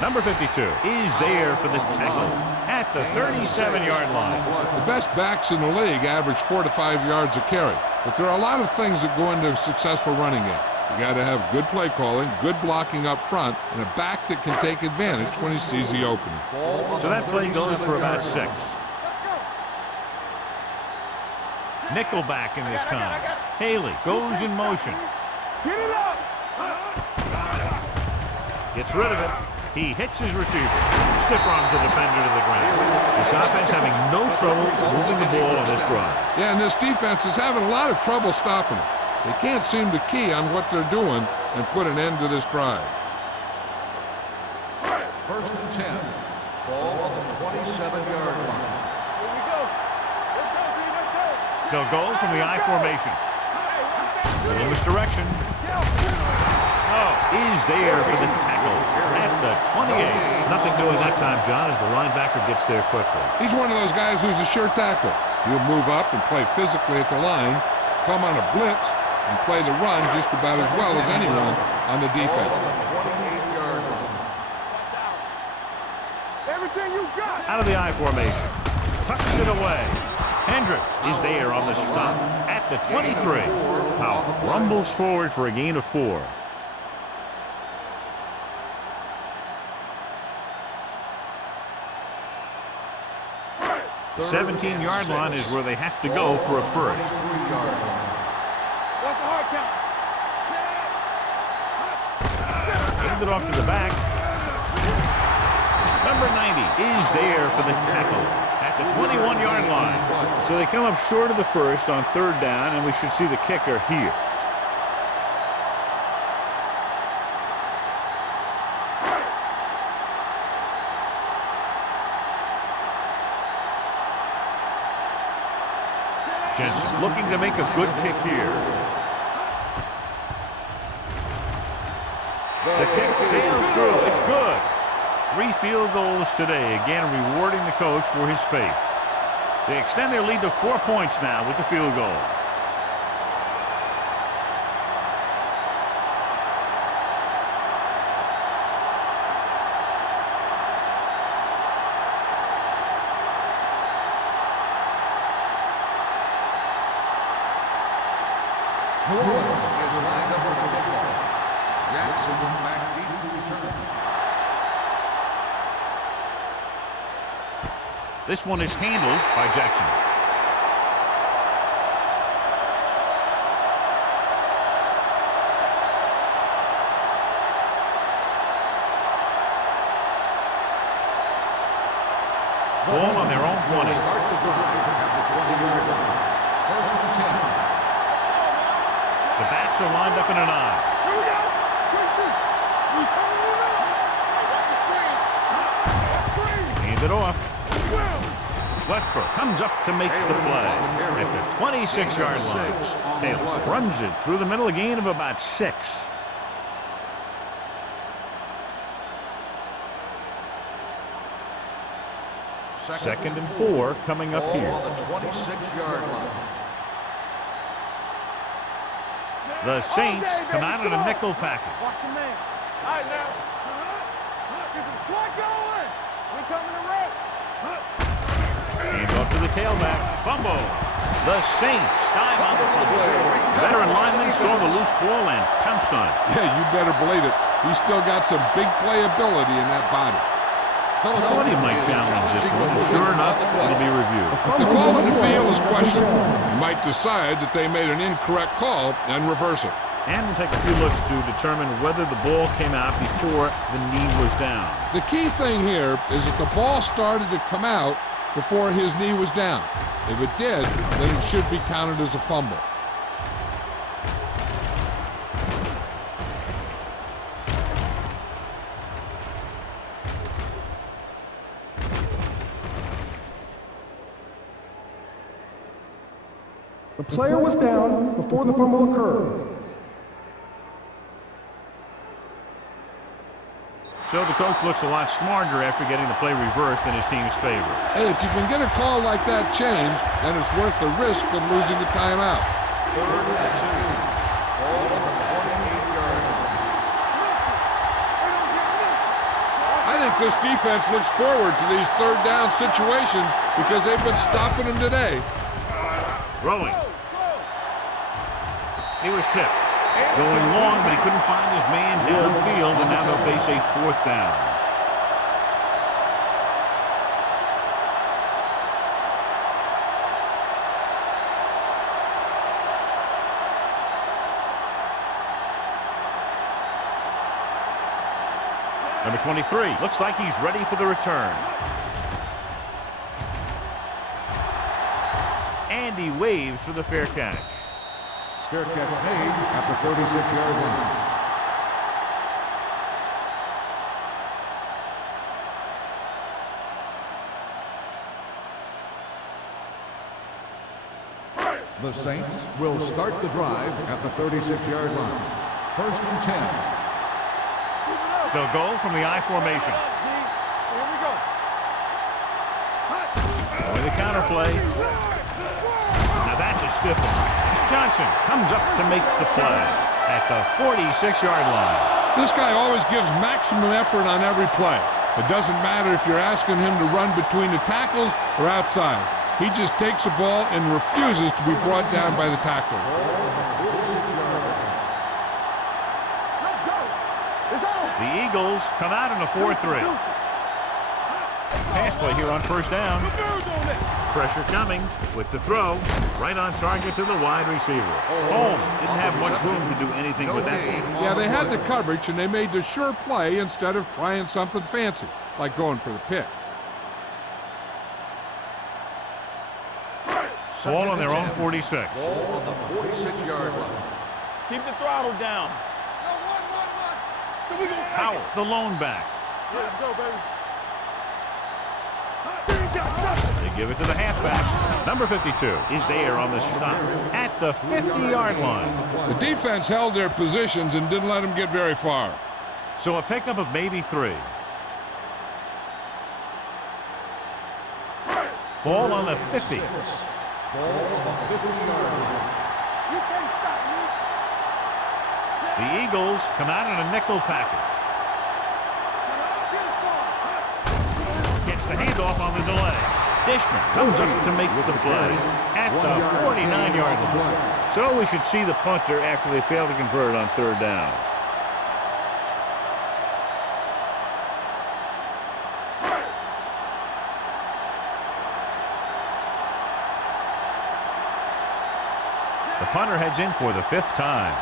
Number 52 is there for the tackle at the 37-yard line. The best backs in the league average 4 to 5 yards a carry, but there are a lot of things that go into a successful running game. You got to have good play calling, good blocking up front, and a back that can take advantage when he sees the opening. So that play goes for about 6. Nickelback in this time. Haley goes in motion. Get it up. Gets rid of it. He hits his receiver. Stiff arms the defender to the ground. This offense having no trouble moving the ball on this drive. Yeah, and this defense is having a lot of trouble stopping it. They can't seem to key on what they're doing and put an end to this drive. First and 10. Ball on the 27-yard line. Here we go. Let's go, D. Let's go. They'll go from the I formation. A little misdirection. Snow is there for the tackle at the 28. Nothing doing that time, John, as the linebacker gets there quickly. He's one of those guys who's a sure tackler. He'll move up and play physically at the line, come on a blitz, and play the run just about as well as anyone on the defense. Ball on the 28-yard line. Everything you got. Out of the I formation. Tucks it away. Hendricks is there on the stop at the 23. Powell rumbles forward for a gain of 4. The 17-yard line is where they have to go for a first. What's the hard count? Hand it off to the back. Number 90 is there for the tackle at the 21-yard line. So they come up short of the first on 3rd down, and we should see the kicker here. Jensen looking to make a good kick here. The kick sails through. It's good. 3 field goals today, again rewarding the coach for his faith. They extend their lead to 4 points now with the field goal. New Orleans is lined up for the kickoff. Jackson back deep to return. This one is handled by Jackson. Ball on their own 20. Start the drive at the 20-yard line. First and 10. The backs are lined up in an I. Here we go. Christian. We turn it up. Hey, watch the screen. Hand it off. Westbrook comes up to make the play at the 26-yard line. Taylor runs it through the middle, a gain of about 6. Second and 4 coming up here. On the 26-yard line. The Saints come out in a nickel package. Watch your man. All right, now. Get some slack going. We coming to run. Hands off to the tailback. Fumble. The Saints time on the fumble. Veteran lineman saw the loose ball and pounced on it. Yeah, you better believe it. He's still got some big playability in that body. I thought he might challenge this one, and sure enough, it'll be reviewed. The call on the field is questionable. You might decide that they made an incorrect call and reverse it. And we'll take a few looks to determine whether the ball came out before the knee was down. The key thing here is that the ball started to come out before his knee was down. If it did, then it should be counted as a fumble. The player was down before the fumble occurred. So the coach looks a lot smarter after getting the play reversed in his team's favor. Hey, if you can get a call like that changed, then it's worth the risk of losing the timeout. Third and 2. Ball on the 28-yard line. I think this defense looks forward to these third down situations because they've been stopping them today. Throwing. He was tipped. Going long, but he couldn't find his man downfield, and now they'll face a 4th down. Number 23 looks like he's ready for the return. And he waves for the fair catch. Fair catch made at the 36-yard line. The Saints will start the drive at the 36-yard line. 1st and 10. They'll go from the I formation. Here we go. With the counter play. Now that's a stiff one. Johnson comes up to make the play at the 46-yard line. This guy always gives maximum effort on every play. It doesn't matter if you're asking him to run between the tackles or outside. He just takes the ball and refuses to be brought down by the tackler. The Eagles come out in a 4-3. Pass play here on 1st down. Pressure coming with the throw. Right on target to the wide receiver. Holmes didn't have much room to do anything with that one. Yeah, they had the coverage, and they made the sure play instead of trying something fancy, like going for the pick. Ball on their own 46. Ball on the 46-yard line. Keep the throttle down. So we gonna take Howard, the lone back. Let's go, baby. They give it to the halfback. Number 52 is there on the stop at the 50-yard line. The defense held their positions and didn't let them get very far. So a pickup of maybe 3. Ball on the 50. Ball on the 50-yard line. You can't stop me. The Eagles come out in a nickel package. Gets the handoff on the delay. Dishman comes up to make the play at the 49-yard line. So we should see the punter after they fail to convert on 3rd down. The punter heads in for the 5th time.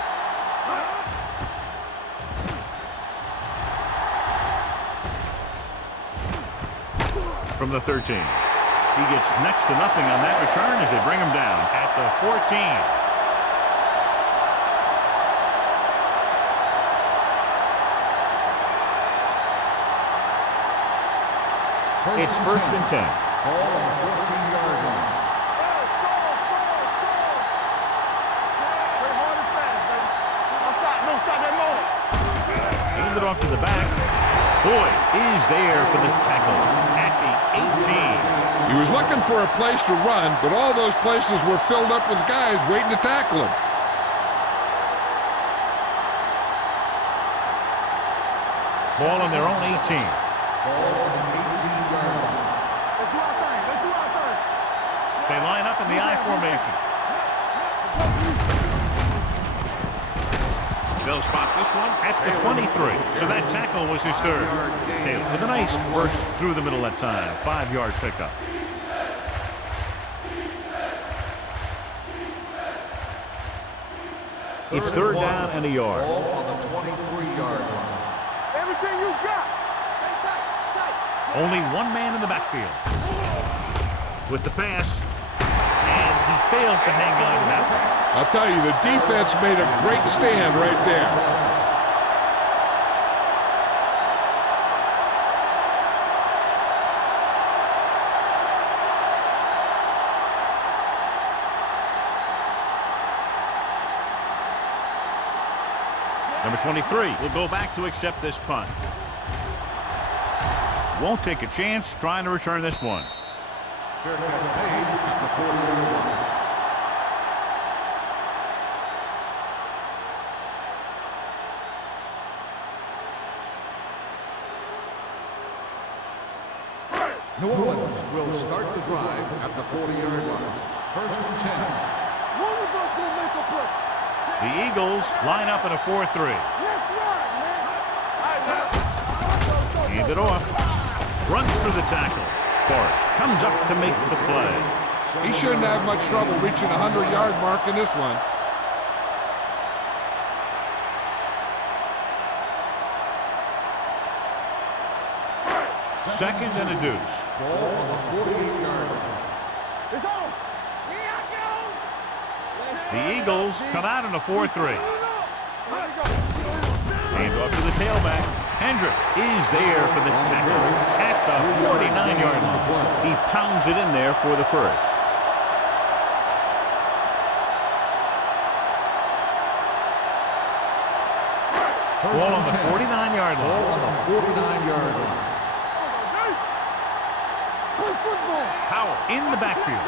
From the 13. He gets next to nothing on that return as they bring him down at the 14. It's 1st and 10. Ball on the 14-yard line. Don't stop that motor. Hand it off to the back. Boyd is there for the tackle at the 18. He was looking for a place to run, but all those places were filled up with guys waiting to tackle him. Ball on their own 18. Ball on the 18-yard line. Let's do our thing. Let's do our thing. They line up in the I formation. They'll spot this one at the 23. So that tackle was his 3rd. Taylor with a nice burst through the middle that time. 5-yard pickup. It's 3rd down and a yard. Ball on the 23-yard line. Everything you got. Stay tight, tight. Only one man in the backfield. With the pass. And he fails to hang on to that one. I'll tell you, the defense made a great stand right there. Number 23 will go back to accept this punt. Won't take a chance trying to return this one. Fair catch made at the 40-yard line. New Orleans will start the drive at the 40-yard line. 1st and 10. One of us will make a play. The Eagles line up in a 4-3. Let's ride, man. Hand it off. Runs through the tackle. Forrest comes up to make the play. He shouldn't have much trouble reaching the 100-yard mark in this one. Second and a deuce. Ball on the 48-yard line. It's on. The Eagles come out in a 4-3. Hand off to the tailback. Hendricks is there for the tackle at the 49-yard line. He pounds it in there for the first. Ball on the 49-yard line. Ball on the 49-yard line. Howell in the backfield.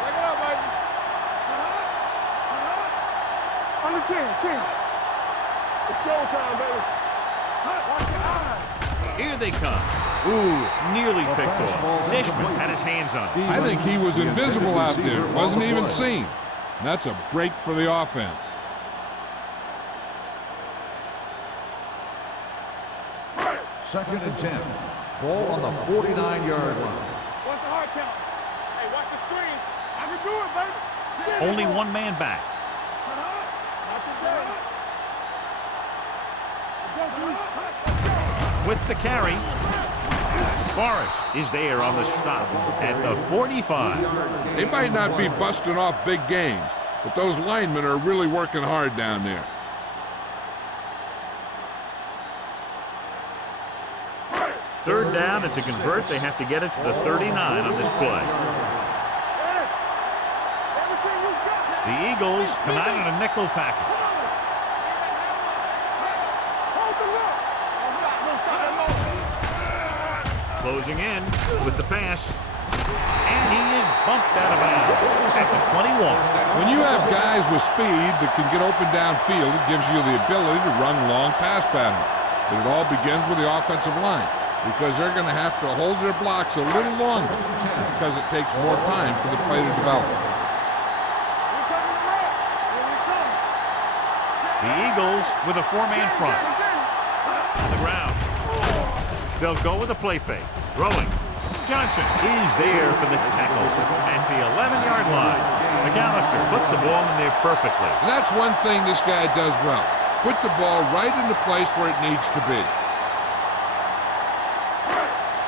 Break it up, baby. Under 10. It's showtime, baby. Watch your eyes. Here they come. Ooh, nearly picked off. Nishman had his hands on it. I think he was invisible out there. Wasn't even seen. That's a break for the offense. Second and 10. Ball on the 49-yard line. Watch the hard count. Hey, watch the screen. I can do it, baby. Only one man back. Not today. With the carry. Forrest is there on the stop at the 45. They might not be busting off big games, but those linemen are really working hard down there. Third down, and to convert, they have to get it to the 39 on this play. The Eagles come out in a nickel package. Closing in with the pass. And he is bumped out of bounds at the 21. When you have guys with speed that can get open downfield, it gives you the ability to run long pass patterns. But it all begins with the offensive line, because they're going to have to hold their blocks a little longer because it takes more time for the play to develop. The Eagles with a four-man front. On the ground. They'll go with a play fake. Rolling. Johnson is there for the tackle at the 11-yard line. McAllister put the ball in there perfectly. And that's one thing this guy does well. Put the ball right in the place where it needs to be.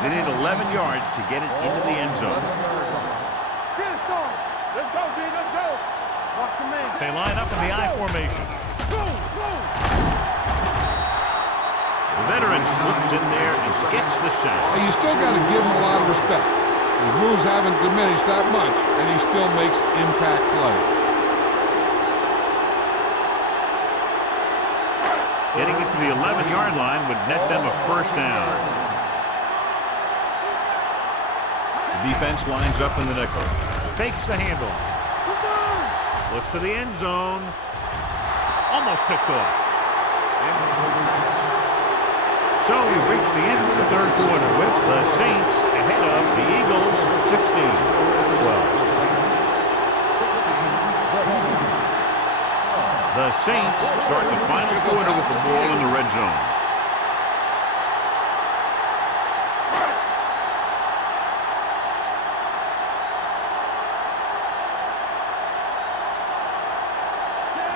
They need 11 yards to get it into the end zone. Let's go, D. Let's go. Watch your man. They line up in the I formation. The veteran slips in there and gets the sack. And you still got to give him a lot of respect. His moves haven't diminished that much, and he still makes impact plays. Getting it to the 11-yard line would net them a first down. The defense lines up in the nickel. Fakes the handle. Looks to the end zone. Almost picked off. So we've reached the end of the third quarter with the Saints ahead of the Eagles 16-12. The Saints start the final quarter with the ball in the red zone.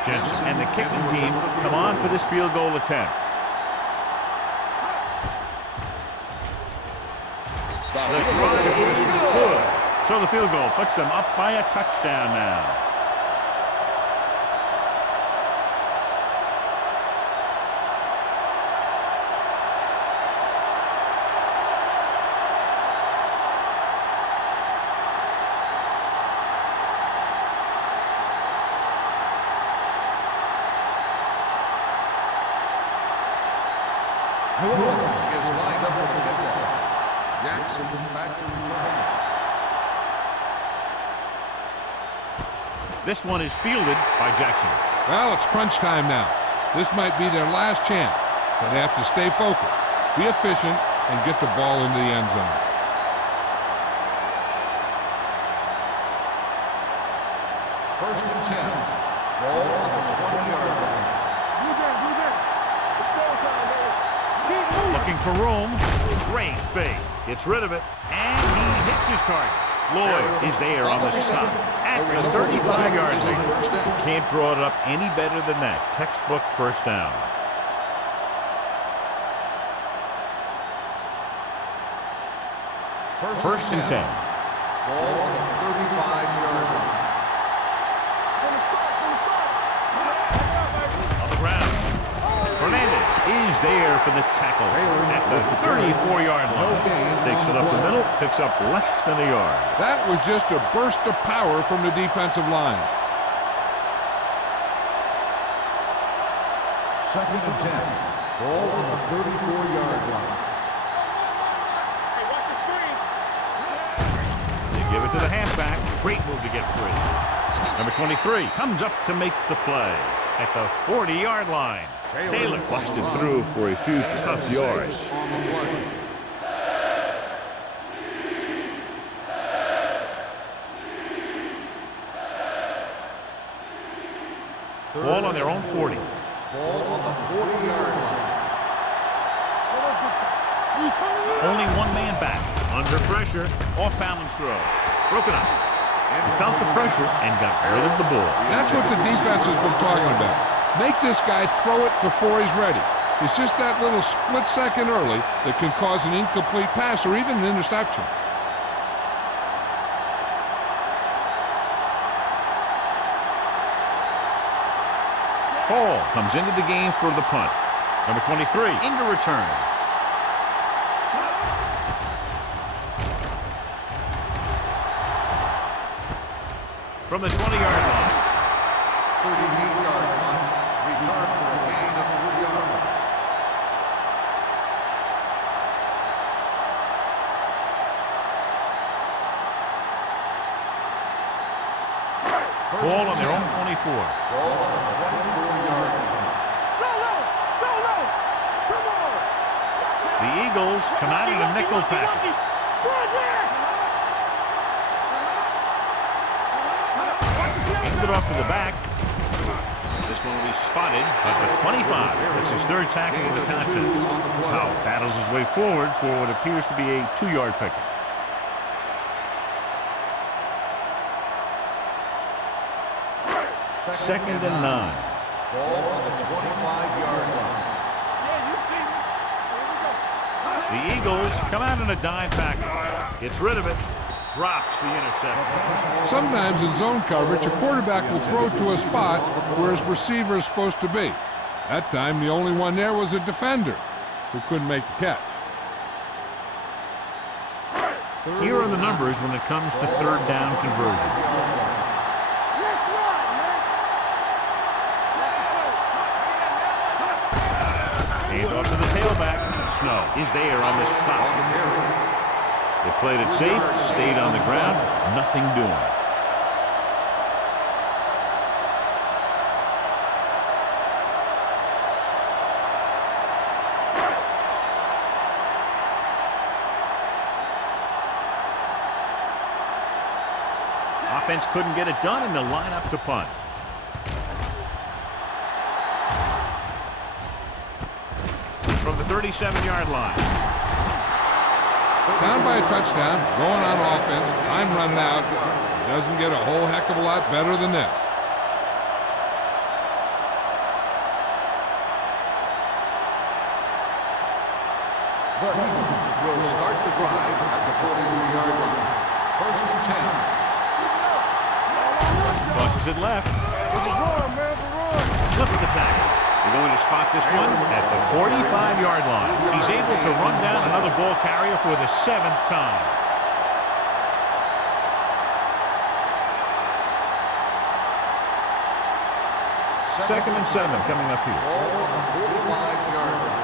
Jensen and the kicking team come on for this field goal attempt. The try is good. So the field goal puts them up by a touchdown now. Is lined up for the kickoff. Jackson back to return. This one is fielded by Jackson. Well, it's crunch time now. This might be their last chance, so they have to stay focused, be efficient, and get the ball into the end zone. First and 10. Ball on the 20-yard line. Looking for room. Great fake. Gets rid of it. And he hits his target. Lloyd is there on the stop at the 35-yard line. Can't draw it up any better than that. Textbook first down. First and 10. Ball on the 35-yard line. On the ground. Fernandez is there for the tackle at the 34-yard line. Takes it up the middle, picks up less than a yard. That was just a burst of power from the defensive line. Second and 10. Ball on the 34-yard line. They give it to the halfback. Great move to get free. Number 23 comes up to make the play at the 40-yard line. Taylor busted through for a few tough yards. On the play. Ball on their own 40. Ball on the 40-yard line. Only one man back. Under pressure. Off-balance throw. Broken up. He felt the pressure and got rid of the ball. That's what the defense has been talking about. Make this guy throw it before he's ready. It's just that little split second early that can cause an incomplete pass or even an interception. Hall comes into the game for the punt. Number 23 into return. From the 20-yard line. 38-yard line. Return for a gain of 3 yards. Ball on their own 24. Ball on the 24-yard line. The Eagles come out in a nickel package. Handed it off to the back. This one will be spotted at the 25. It's his third tackle of the contest. Powell battles his way forward for what appears to be a 2-yard pickup. Second and 9. Ball on the 25-yard line. The Eagles come out in a dime package. Gets rid of it. Drops the interception. Sometimes in zone coverage, a quarterback will throw to a spot where his receiver is supposed to be. That time, the only one there was a defender who couldn't make the catch. Here are the numbers when it comes to third down conversions. Hand off to the tailback. Snow is there on the stop. They played it safe, stayed on the ground, nothing doing. Offense couldn't get it done, and they'll line up to punt. From the 37-yard line. Down by a touchdown, going on offense, time running out. Doesn't get a whole heck of a lot better than this. The Eagles will start the drive at the 43-yard line. First and 10. Crosses it left. Flips the tackle. They're going to spot this one at the 45-yard line. He's able to run down another ball carrier for the 7th time. Second and 7 coming up here. Ball on the 45-yard line.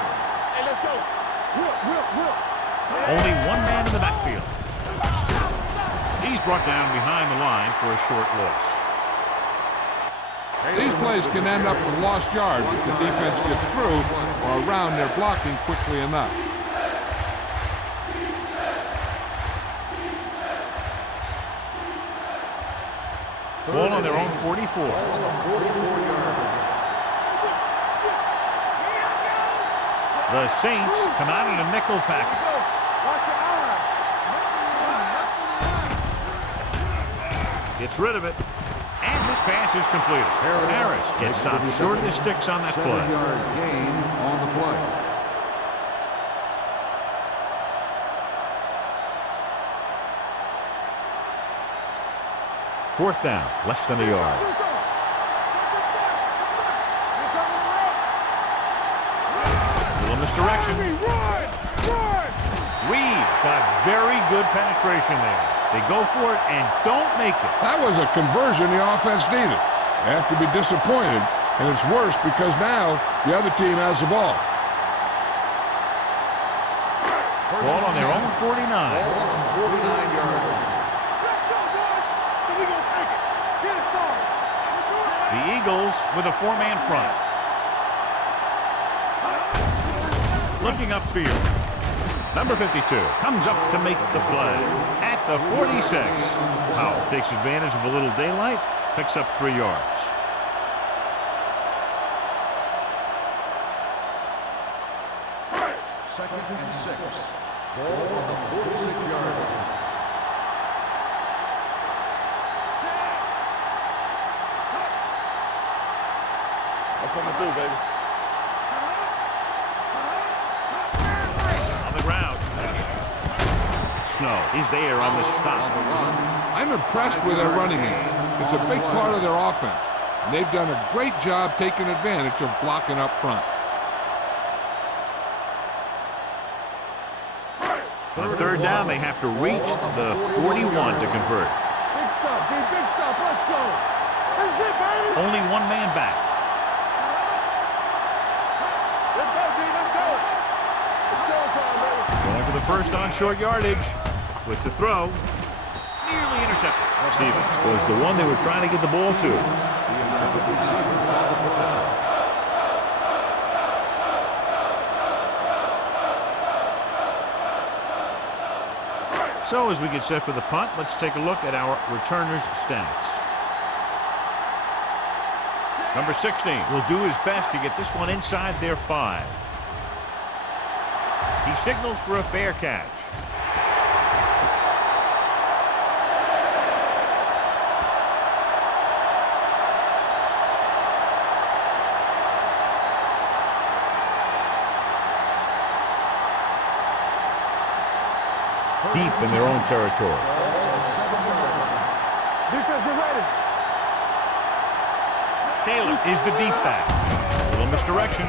Hey, let's go. Only one man in the backfield. He's brought down behind the line for a short loss. These plays can end up with lost yards if the defense gets through or around their blocking quickly enough. Ball on their own 44. Ball on the 44-yard line. The Saints come out in a nickel package. Gets rid of it. And this pass is completed. Harris gets stopped short of the sticks on that play. 7-yard gain on the play. 4th down, less than a yard. Little misdirection. Reed got very good penetration there. They go for it and don't make it. That was a conversion the offense needed. They have to be disappointed, and it's worse because now the other team has the ball. Ball on their own 49. Ball on the 49-yard line. The Eagles with a 4-man front. Looking upfield. Number 52 comes up to make the play at the 46. Powell takes advantage of a little daylight, picks up 3 yards. Second and 6. Ball on the 46-yard line. I'm coming through, baby. On the ground. Snow is there on the stop. On the run. I'm impressed with their running game. It's a big part of their offense, and they've done a great job taking advantage of blocking up front. On 3rd down, they have to reach the 41 to convert. Big stop, D. Big stop. Let's go. That's it, baby. Only 1 man back. Let's go, D. Let's go. It's showtime, baby. Going for the first on short yardage with the throw. Nearly intercepted. Stevens was the one they were trying to get the ball to. So as we get set for the punt, let's take a look at our returners' stats. Number 16 will do his best to get this one inside their 5. He signals for a fair catch. Deep in their own territory. Defense, get ready. Taylor is the deep back. A little misdirection.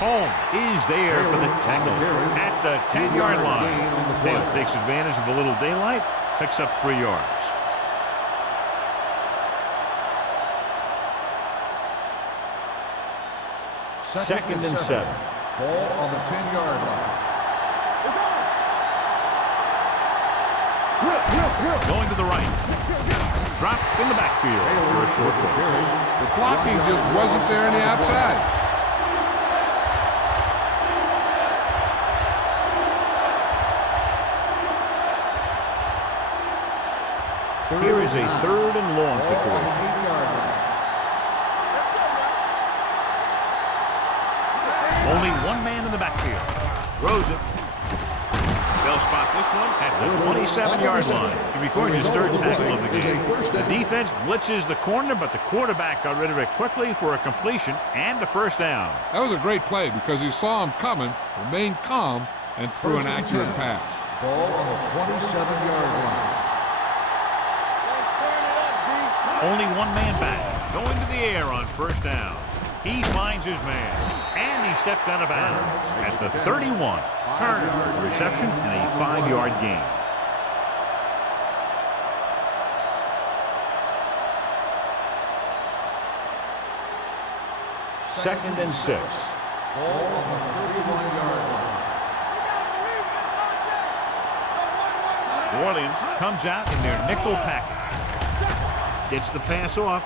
Holmes is there for the tackle at the 10-yard line. Taylor takes advantage of a little daylight, picks up 3 yards. Second and 7. Ball on the 10-yard line. Going to the right. Drop in the backfield for a short pass. The blocking just wasn't there on the outside. Here is a 3rd and long situation. Only 1 man in the backfield. Throws it. They'll spot this one at the 27-yard line. He records his 3rd tackle of the game. The defense blitzes the corner, but the quarterback got rid of it quickly for a completion and a 1st down. That was a great play because he saw him coming, remained calm, and threw an accurate pass. Ball on the 27-yard line. Only 1 man back. Going to the air on 1st down. He finds his man, and he steps out of bounds at the 31. Turner, the reception, and a 5-yard gain. Second and 6. Ball on the 31-yard line. New Orleans comes out in their nickel package. Gets the pass off.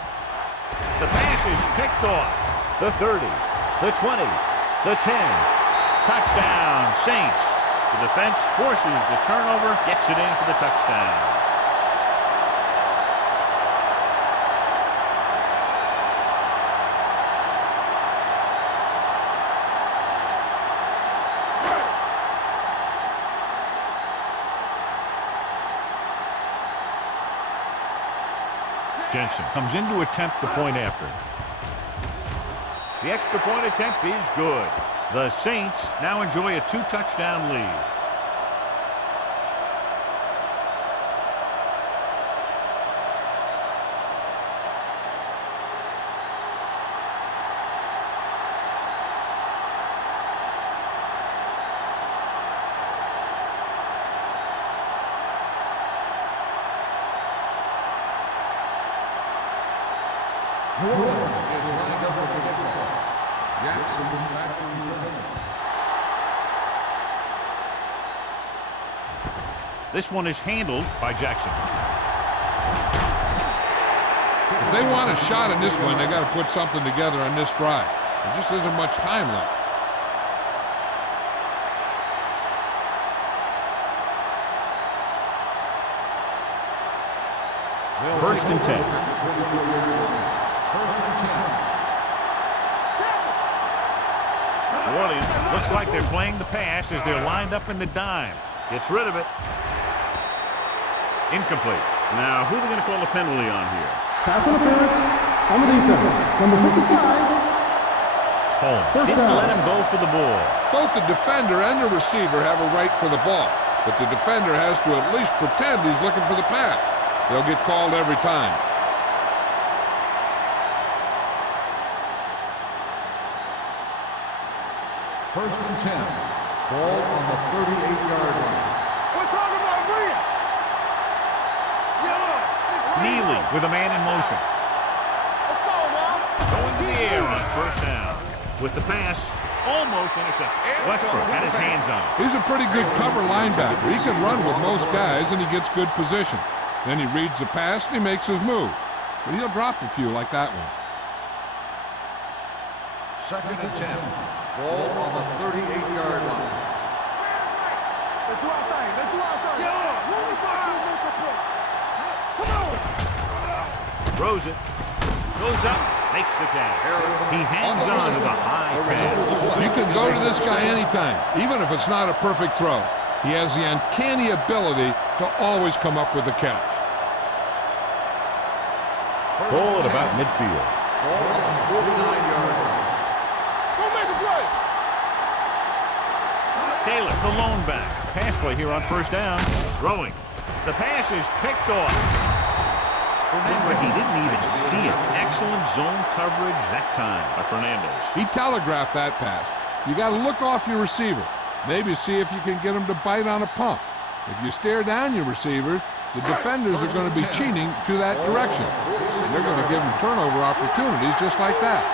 The pass is picked off. The 30, the 20, the 10. Touchdown, Saints. The defense forces the turnover, gets it in for the touchdown. Jensen comes in to attempt the point after. The extra point attempt is good. The Saints now enjoy a 2-touchdown lead. New Orleans is lined up for the kickoff. Jackson back to return. This one is handled by Jackson. If they want a shot in this one, they got to put something together on this drive. There just isn't much time left. First and 10. First and 10. New Orleans looks like they're playing the pass as they're lined up in the dime. Gets rid of it. Incomplete. Now, who are they going to call a penalty on here? Pass interference on the defense. Number 55. Holmes First didn't down. let him go for the ball. Both the defender and the receiver have a right for the ball, but the defender has to at least pretend he's looking for the pass. They'll get called every time. First and 10. Ball on the 38-yard line. We're talking about Green. Neely with a man in motion. Let's go, man. Going to the air on first down. With the pass, almost intercepted. Westbrook had his hands on it. He's a pretty good cover linebacker. He can run with most guys, and he gets good position. Then he reads the pass, and he makes his move. But he'll drop a few like that one. Second and 10. Ball on the 38-yard line. Let's do our thing. Let's do our thing. Come on. Throws it. Goes up. Makes the catch. He hangs on to the high pass. You can go to this guy anytime, even if it's not a perfect throw. He has the uncanny ability to always come up with a catch. Ball at about midfield. Ball on the 49-yard line. Go make a play. Taylor, the lone back. Pass play here on first down. Throwing. The pass is picked off. Remember, he didn't even see it. Excellent zone coverage that time by Fernandez. He telegraphed that pass. You got to look off your receiver. Maybe see if you can get him to bite on a pump. If you stare down your receivers, the defenders are going to be cheating to that direction. They're going to give them turnover opportunities just like that.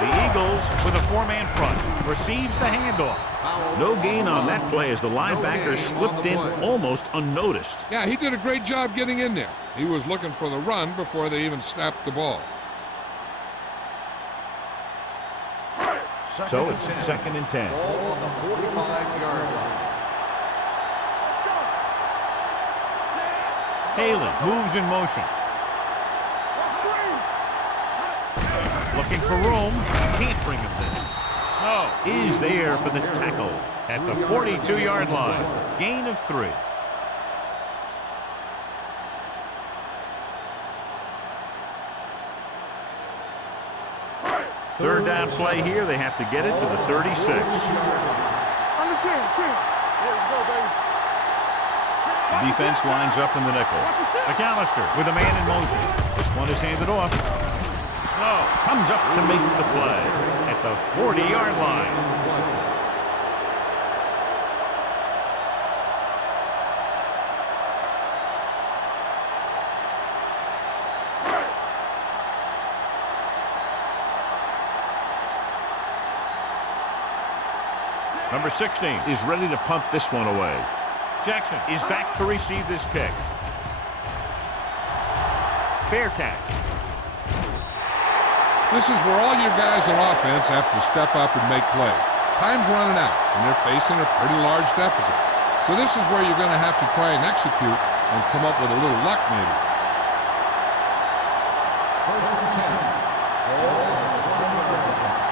The Eagles with a four-man front. Receives the handoff. No gain on that play as the linebacker slipped in almost unnoticed. Yeah, he did a great job getting in there. He was looking for the run before they even snapped the ball. So it's second and 10. Ball on the 45-yard line. Haley moves in motion. Looking for room. Can't bring him there. Snow is there for the tackle at the 42-yard line. Gain of 3. Third down play here. They have to get it to the 36. On the 10. There we go, baby. The defense lines up in the nickel. McAllister with a man in motion. This one is handed off. Snow comes up to make the play at the 40-yard line. Number 16 is ready to punt this one away. Jackson is back to receive this kick. Fair catch. This is where all your guys on offense have to step up and make plays. Time's running out, and they're facing a pretty large deficit. So this is where you're going to have to try and execute and come up with a little luck, maybe. First and 10. Ball on the 20-yard line.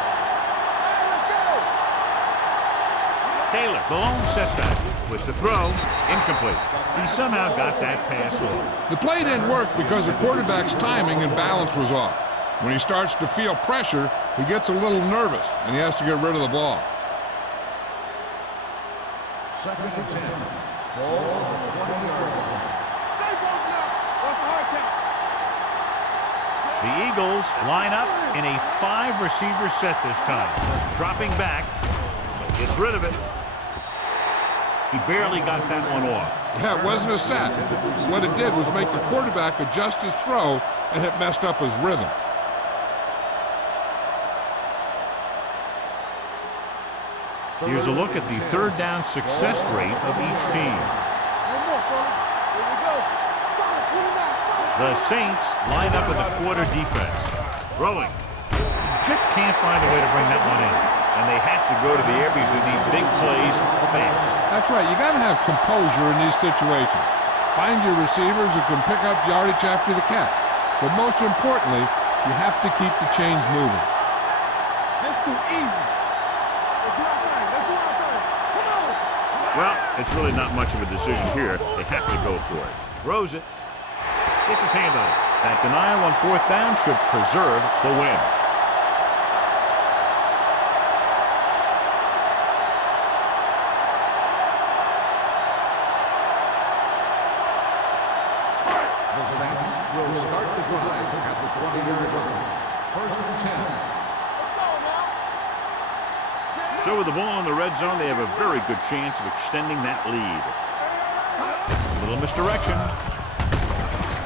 Taylor, the lone setback with the throw, incomplete. He somehow got that pass off. The play didn't work because the quarterback's timing and balance was off. When he starts to feel pressure, he gets a little nervous, and he has to get rid of the ball. Second and 10. Ball on the 20-yard line. The Eagles line up in a 5-receiver set this time. Dropping back, but gets rid of it. He barely got that one off. Yeah, it wasn't a sack. What it did was make the quarterback adjust his throw, and it messed up his rhythm. Here's a look at the third down success rate of each team. One more, fella. Here we go. Solid, 29, solid. The Saints line up in the quarter defense. Throwing. Just can't find a way to bring that one in. And they have to go to the air because they need big plays fast. That's right. You got to have composure in these situations. Find your receivers who can pick up yardage after the catch. But most importantly, you have to keep the chains moving. This too easy. Let's do our thing. Let's do our thing. Come on. Well, it's really not much of a decision here. They have to go for it. Throws it. Gets his hand on it. That denial on fourth down should preserve the win. The Saints will start the drive at the 20-yard line. First and 10. Let's go now. So with the ball in the red zone, they have a very good chance of extending that lead. A little misdirection.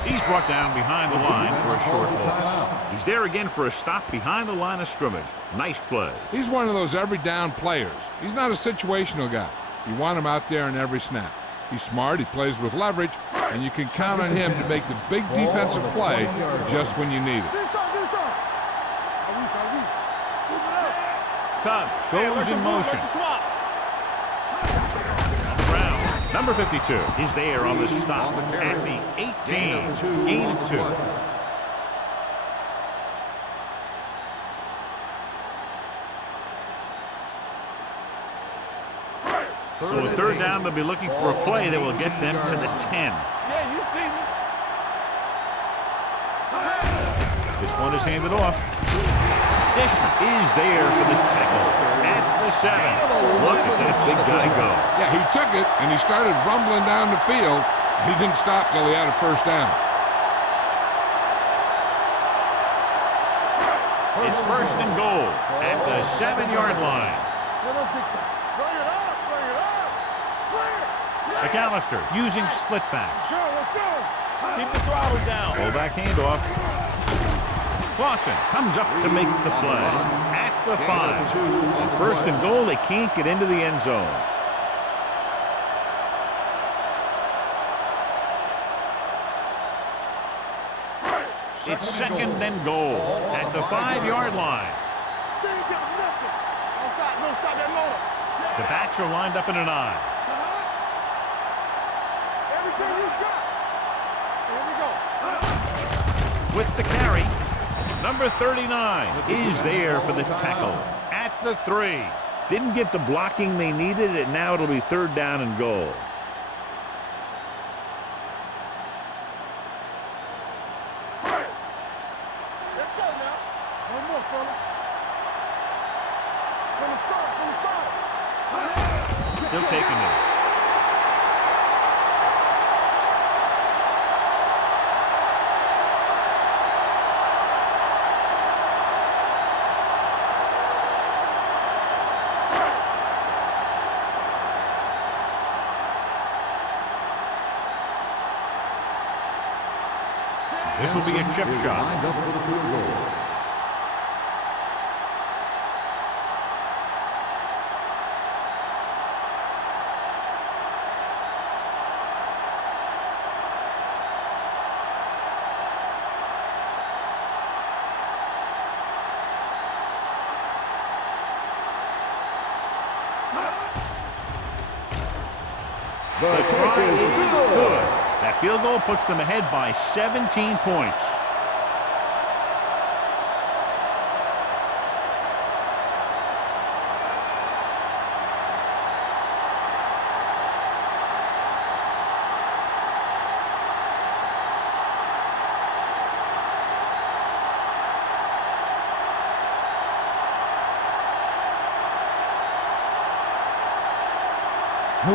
He's brought down behind the line for a short loss. He's there again for a stop behind the line of scrimmage. Nice play. He's one of those every down players. He's not a situational guy. You want him out there in every snap. He's smart, he plays with leverage, and you can count on him to make the big defensive play just when you need it. Get some, get some. Are we? Move it up. Tubbs goes in motion. Let's swap. On the ground. Number 52 is there on the stop at the 18. Gain of 2. So a third down, they'll be looking for a play that will get them to the 10. Yeah, you see me. This one is handed off. Dishman is there for the tackle at the 7. Look at that big guy go. Yeah, he took it, and he started rumbling down the field. He didn't stop till he had a first down. It's first and goal at the 7-yard line. Let us big time. Bring it up, bring it up. Play it. McAllister using split backs. Let's go. Keep the throttle down. Fullback handoff. Clausen comes up to make the play at the 5. On first and goal, they can't get into the end zone. It's second and goal at the 5-yard line. They ain't got nothing. Don't stop that motor. The backs are lined up in an I. Everything you got. Here we go. With the carry, number 39 is there for the tackle at the 3. Didn't get the blocking they needed, and now it'll be third down and goal. Let's go now. One more, fella. From the start. He'll take a minute. This will be a chip shot. Lined up for the field goal. The try is good. That field goal puts them ahead by 17 points.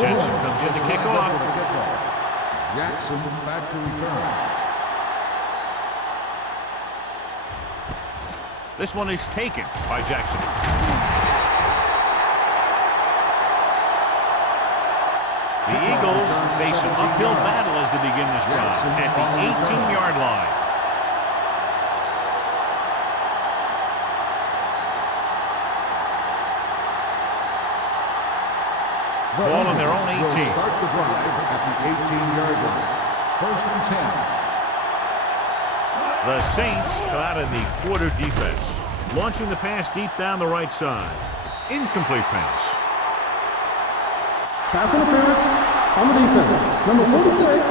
Jensen comes in to kick off. Jackson back to return. This one is taken by Jackson. The Eagles face an uphill battle as they begin this drive at the 18-yard line. Ball on their own 18. Will start the drive at the 18-yard line. First and 10. The Saints come out in the quarter defense, launching the pass deep down the right side. Incomplete pass. Pass interference on the defense. Number 46.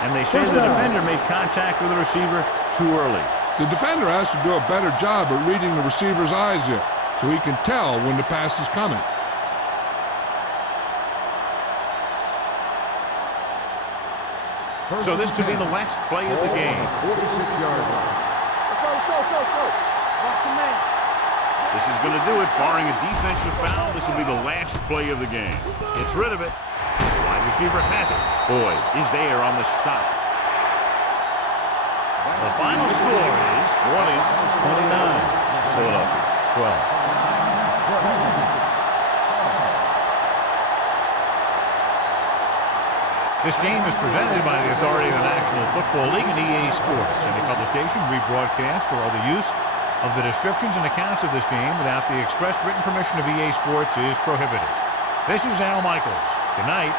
And they say the defender made contact with the receiver too early. The defender has to do a better job at reading the receiver's eyes here, so he can tell when the pass is coming. So this could be the last play of the game. 46-yard line. Let's go. Watch your man. This is going to do it. Barring a defensive foul, this will be the last play of the game. Gets rid of it. The wide receiver has it. Boyd is there on the stop. The final score is New Orleans 29, Philadelphia 12. This game is presented by the authority of the National Football League and EA Sports. Any publication, rebroadcast, or other use of the descriptions and accounts of this game without the expressed written permission of EA Sports is prohibited. This is Al Michaels. Good night.